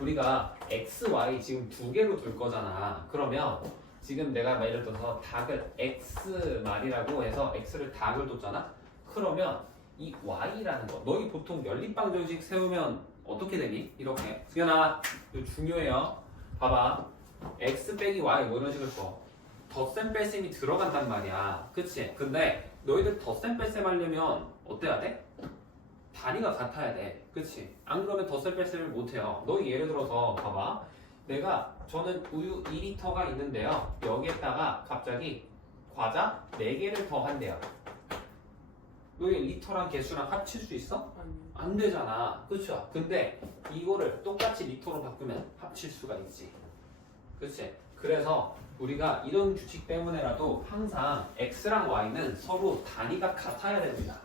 우리가 x, y 지금 두 개로 둘 거잖아. 그러면 지금 내가 예를 들어서 닭을 x마리라고 해서 x를 닭을 뒀잖아. 그러면 이 y라는 거 너희 보통 연립방정식 세우면 어떻게 되니? 이렇게 승현아 이거 중요해요. 봐봐 x 빼기 y 뭐 이런 식으로 써. 덧셈 뺄셈이 들어간단 말이야. 그치? 근데 너희들 덧셈 뺄셈 하려면 어때야 돼? 단위가 같아야 돼. 그치? 안 그러면 덧셈 뺄셈을 못해요. 너희 예를 들어서 봐봐. 저는 우유 2리터가 있는데요. 여기에다가 갑자기 과자 4개를 더 한대요. 너희 리터랑 개수랑 합칠 수 있어? 아니요. 안 되잖아. 그쵸? 근데 이거를 똑같이 리터로 바꾸면 합칠 수가 있지. 그치? 그래서 우리가 이런 규칙 때문에라도 항상 x랑 y는 서로 단위가 같아야 됩니다.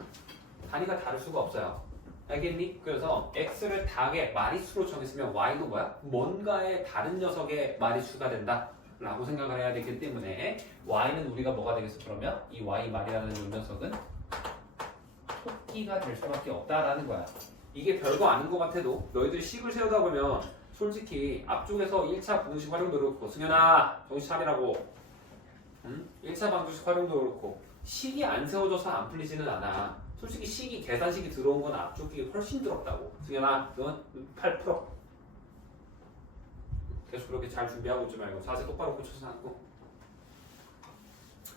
단위가 다를 수가 없어요. 알겠니? 그래서 x를 닭의 마리수로 정했으면 y도 뭐야? 뭔가의 다른 녀석의 마리수가 된다 라고 생각을 해야 되기 때문에 y는 우리가 뭐가 되겠어? 그러면 이 y 말이라는 이 녀석은 토끼가 될 수밖에 없다라는 거야. 이게 별거 아닌 것 같아도 너희들 식을 세우다 보면 솔직히 앞쪽에서 1차 방정식 활용도 그렇고 승현아 정신 차리라고 1차 방정식 활용도 그렇고 식이 안 세워져서 안 풀리지는 않아. 솔직히 식이 계산식이 들어온 건 앞쪽이 훨씬 들었다고. 승현아 그건 8% 계속 그렇게 잘 준비하고 있지 말고 자세 똑바로 고쳐서 앉고.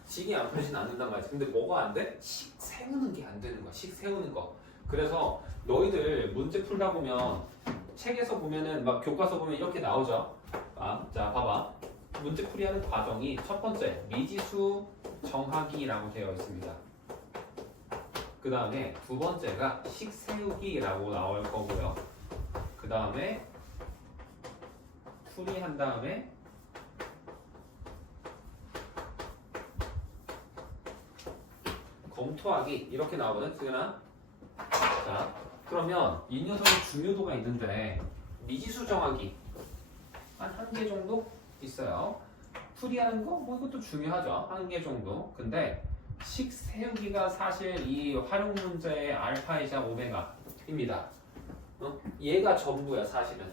식이 안 풀리진 않는단 말이지. 근데 뭐가 안 돼? 식 세우는 게 안 되는 거야. 식 세우는 거. 그래서 너희들 문제 풀다 보면 책에서 보면은 막 교과서 보면 이렇게 나오죠. 자 봐봐. 문제 풀이하는 과정이 첫 번째 미지수 정하기라고 되어 있습니다. 그 다음에 두 번째가 식 세우기라고 나올 거고요. 그 다음에 풀이한 다음에 검토하기 이렇게 나오거든. 승현아. 자 그러면 이 녀석의 중요도가 있는데 미지수 정하기 한 개 정도 있어요. 풀이하는 거 뭐 이것도 중요하죠. 한 개 정도. 근데 식 세우기가 사실 이 활용 문제의 알파이자 오메가입니다. 얘가 전부야 사실은.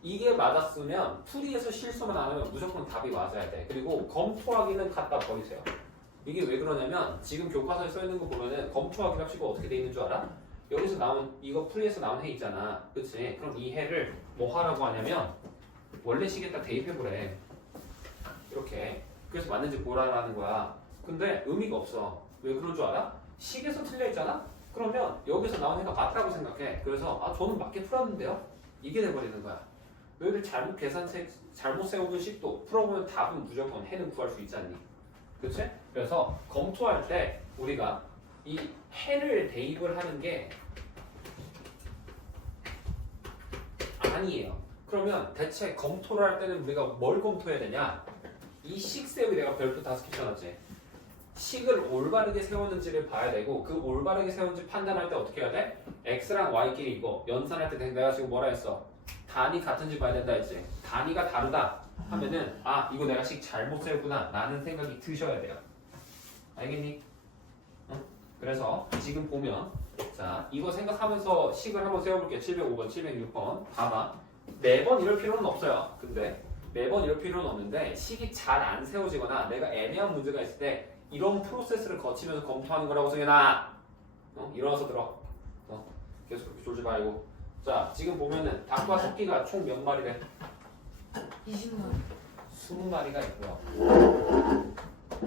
이게 맞았으면 풀이에서 실수만 안 하면 무조건 답이 맞아야 돼. 그리고 검토하기는 갖다 버리세요. 이게 왜 그러냐면 지금 교과서에 써 있는 거 보면은 검토하기 합치고 어떻게 돼 있는 줄 알아? 여기서 나온 이거 풀이에서 나온 해 있잖아. 그치? 그럼 이 해를 뭐 하라고 하냐면 원래 식에다 대입해보래. 이렇게. 그래서 맞는지 보라라는 거야. 근데 의미가 없어. 왜 그런 줄 알아? 식에서 틀려 있잖아? 그러면 여기서 나온 해가 맞다고 생각해. 그래서 저는 맞게 풀었는데요? 이게 돼버리는 거야. 너희들 잘못 계산책 잘못 세우는 식도 풀어보면 답은 무조건 해는 구할 수 있지 않니? 그치? 그래서 검토할 때 우리가 이 해를 대입을 하는 게 아니에요. 그러면 대체 검토를 할 때는 우리가 뭘 검토해야 되냐? 이 식 세우기 내가 별표 5개 쳐놨지. 식을 올바르게 세웠는지를 봐야 되고 그 올바르게 세웠는지 판단할 때 어떻게 해야 돼? x랑 y끼리 이거 연산할 때 내가 지금 뭐라 했어? 단위 같은지 봐야 된다 했지. 단위가 다르다 하면은 이거 내가 식 잘못 세웠구나 라는 생각이 드셔야 돼요. 알겠니? 그래서 지금 보면 자 이거 생각하면서 식을 한번 세워볼게요. 705번, 706번 봐봐. 매번 이럴 필요는 없어요. 근데 매번 이럴 필요는 없는데 식이 잘 안 세워지거나 내가 애매한 문제가 있을 때 이런 프로세스를 거치면서 검토하는 거라고 승현아. 일어나서 들어. 계속 그렇게 졸지 말고. 자 지금 보면은 닭과 토끼가 총 몇 마리래? 20만 20마리가 있고요.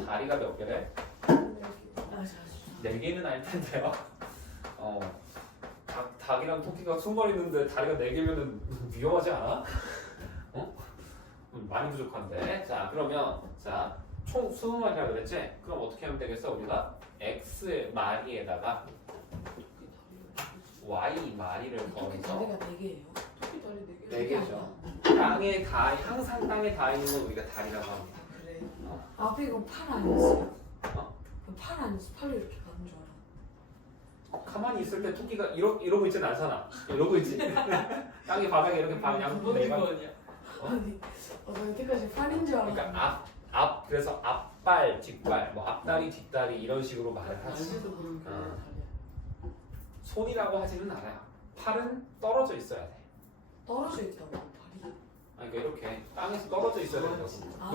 다리가 몇 개래? 4개는 아닐 텐데요. 닭이랑 토끼가 20마리 있는데 다리가 4개면은 위험하지 않아? 많이 부족한데. 자 그러면 총 20마리라 그랬지? 그럼 어떻게 하면 되겠어? 우리가 x 마리에다가 y 마리를 토끼 더해서 다리가 4개예요. 토끼 다리 4개. 네 개죠. 땅에 다 항상 땅에 닿아 있는 건 우리가 다리라고 합니다. 아 그래요? 앞에 이건 팔 아니었어요? 어? 그럼 팔 아니었어? 팔로 이렇게 가는 줄 알아. 가만히 있을 때 토끼가 이러고 있진 않잖아. 이러고 있지. 땅에 바닥에 이렇게 방향 거 내가. 아니야? 아니 나 여태까지 팔인 줄 알았는데. 그러니까 그래서 앞발, 뒷발, 뭐 앞다리, 뒷다리 이런 식으로 말을 하지. 알지도 그런 게 어. 다리야. 손이라고 하지는 않아요. 팔은 떨어져 있어야 돼. 떨어져 있다고 팔이. 그러니까 이렇게 땅에서 떨어져 있어야 된다고. 아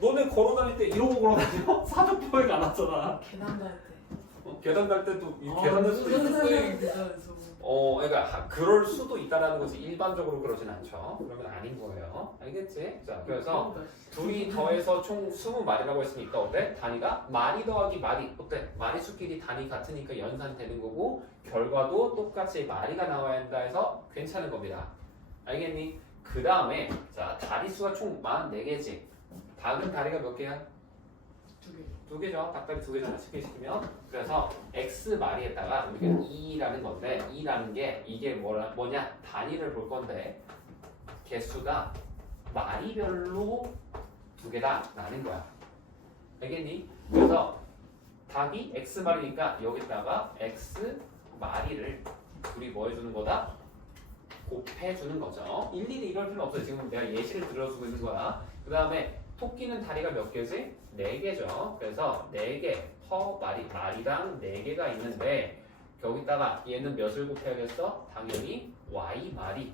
너네 걸어 다닐 때 이러고 걸어다니고 사족보행 안 왔잖아. 계단 갈 때. 계단 갈 때도 계단 갈 수도 있고. 소액 대단해서. 그러니까 그럴 수도 있다라는 거지. 일반적으로 그러진 않죠. 그러면 아닌 거예요. 알겠지? 자, 그래서 둘이 더해서 총 20마리라고 했으니까 어때? 단위가 마리 더하기 마리 어때? 마리수끼리 단위 같으니까 연산이 되는 거고 결과도 똑같이 마리가 나와야 한다 해서 괜찮은 겁니다. 알겠니? 그 다음에 자 다리수가 총 44개지. 닭은 다리가 몇 개야? 2개. 2개죠. 닭다리 2개잖아. 쉽게 시키면. 그래서 x 마리에다가 우리가 2라는 건데 2라는 게 이게 뭐냐? 단위를 볼 건데 개수가 마리별로 2개다 라는 거야. 알겠니? 그래서 닭이 x 마리니까 여기다가 x 마리를 둘이 뭐 해주는 거다? 곱해주는 거죠. 일일이 이럴 필요 없어요. 지금 내가 예시를 들어주고 있는 거야. 그 다음에 토끼는 다리가 몇 개지? 4개죠. 그래서 4개, 마리랑 4개가 있는데 여기다가 얘는 몇을 곱해야겠어? 당연히 y 마리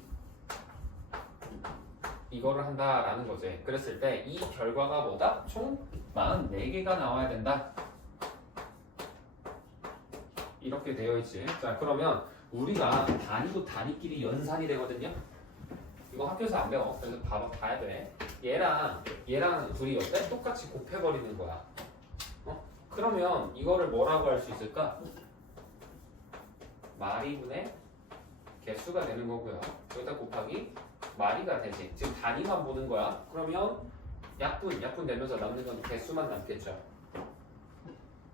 이거를 한다라는 거지. 그랬을 때 이 결과가 뭐다? 총 44개가 나와야 된다. 이렇게 되어 있지. 자 그러면 우리가 단위도 단위끼리 연산이 되거든요. 이거 학교에서 안 배워. 그래서 봐야 돼. 얘랑 둘이 어때? 똑같이 곱해버리는 거야. 그러면 이거를 뭐라고 할 수 있을까? 마리분의 개수가 되는 거고요. 여기다 곱하기 마리가 되지. 지금 단위만 보는 거야. 그러면 약분 내면서 남는 건 개수만 남겠죠.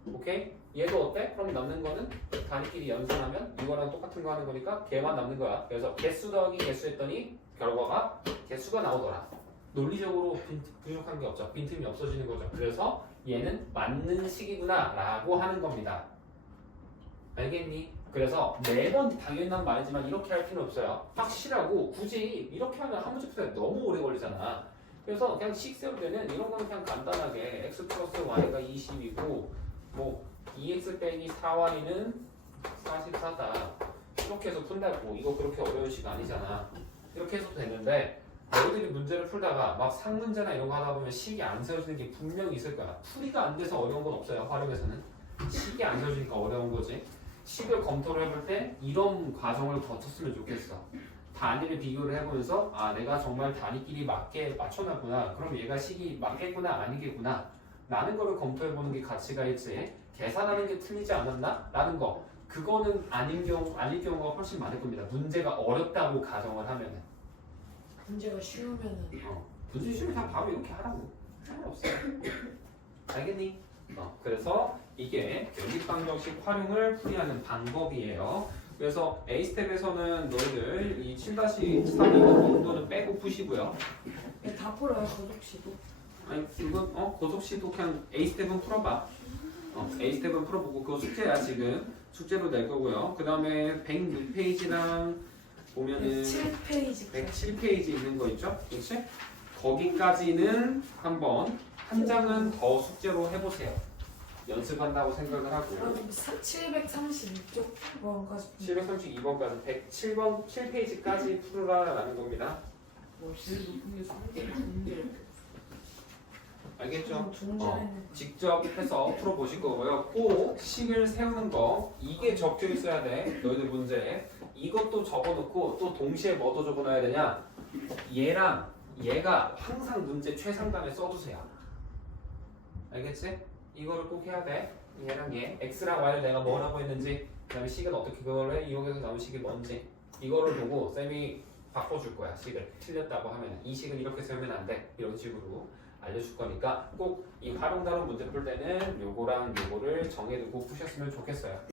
오케이? 얘도 어때? 그럼 남는 거는 단위끼리 연산하면 이거랑 똑같은 거 하는 거니까 걔만 남는 거야. 그래서 개수 더하기 개수 했더니 결과가 개수가 나오더라. 논리적으로 부족한 게 없죠. 빈틈이 없어지는 거죠. 그래서 얘는 맞는 식이구나 라고 하는 겁니다. 알겠니? 그래서 매번 당연한 말이지만 이렇게 할 필요는 없어요. 확실하고 굳이 이렇게 하면 한 문제 풀기가 너무 오래 걸리잖아. 그래서 그냥 식세울 때는 이런 거는 그냥 간단하게 x 플러스 y가 20이고 뭐 2x 빼기 4y는 44다. 이렇게 해서 푼다고. 이거 그렇게 어려운 시가 아니잖아. 이렇게 해서도 되는데 너희들이 문제를 풀다가 막 상문제나 이런 거 하다 보면 식이 안 세워지는 게 분명히 있을 거야. 풀이가 안 돼서 어려운 건 없어요. 활용에서는. 식이 안 세워지니까 어려운 거지. 식을 검토를 해볼 때 이런 과정을 거쳤으면 좋겠어. 단위를 비교를 해보면서 내가 정말 단위끼리 맞게 맞춰놨구나. 그럼 얘가 식이 맞겠구나 아니겠구나 라는 거를 검토해보는 게 가치가 있지. 계산하는 게 틀리지 않았나? 라는 거. 그거는 아닐 경우가 훨씬 많을 겁니다. 문제가 어렵다고 가정을 하면은. 문제가 쉬우면은 문제 쉬우면 그냥 바로 이렇게 하라고. 상관없어. 알겠니? 그래서 이게 연립방정식 활용을 풀이하는 방법이에요. 그래서 A스텝에서는 너희들 이 7-3 정도는 빼고 푸시고요. 다 풀어요 고속시도. 아니 이건 고속시도 그냥 A스텝은 풀어봐. A스텝은 풀어보고 그거 숙제야 지금. 숙제로 낼 거고요. 그 다음에 106페이지랑 보면은 7페이지 107페이지 있는 거 있죠? 그렇지? 거기까지는 한번 한 장은 더 숙제로 해보세요. 연습한다고 생각을 하고 그럼 732쪽 번까지 732번까지 107번 7페이지까지 풀으라라는 겁니다. 뭐 제일 높은 게 3개 문제. 알겠죠? 중간에는 직접 해서 풀어보실 거고요. 꼭 식을 세우는 거 이게 적혀 있어야 돼. 너희들 문제 이것도 적어놓고 또 동시에 뭐도 적어놔야 되냐? 얘랑 얘가 항상 문제 최상단에 써두세요. 알겠지? 이거를 꼭 해야 돼. 얘랑 얘 x랑 y를 내가 뭐라고 했는지 그 다음에 식은 어떻게 그걸 해? 이용해서 나온 식이 뭔지 이거를 보고 쌤이 바꿔줄 거야 식을. 틀렸다고 하면 이 식은 이렇게 세우면 안 돼. 이런 식으로 알려줄 거니까 꼭 이 활용 다룬 문제 풀 때는 요거랑 요거를 정해두고 푸셨으면 좋겠어요.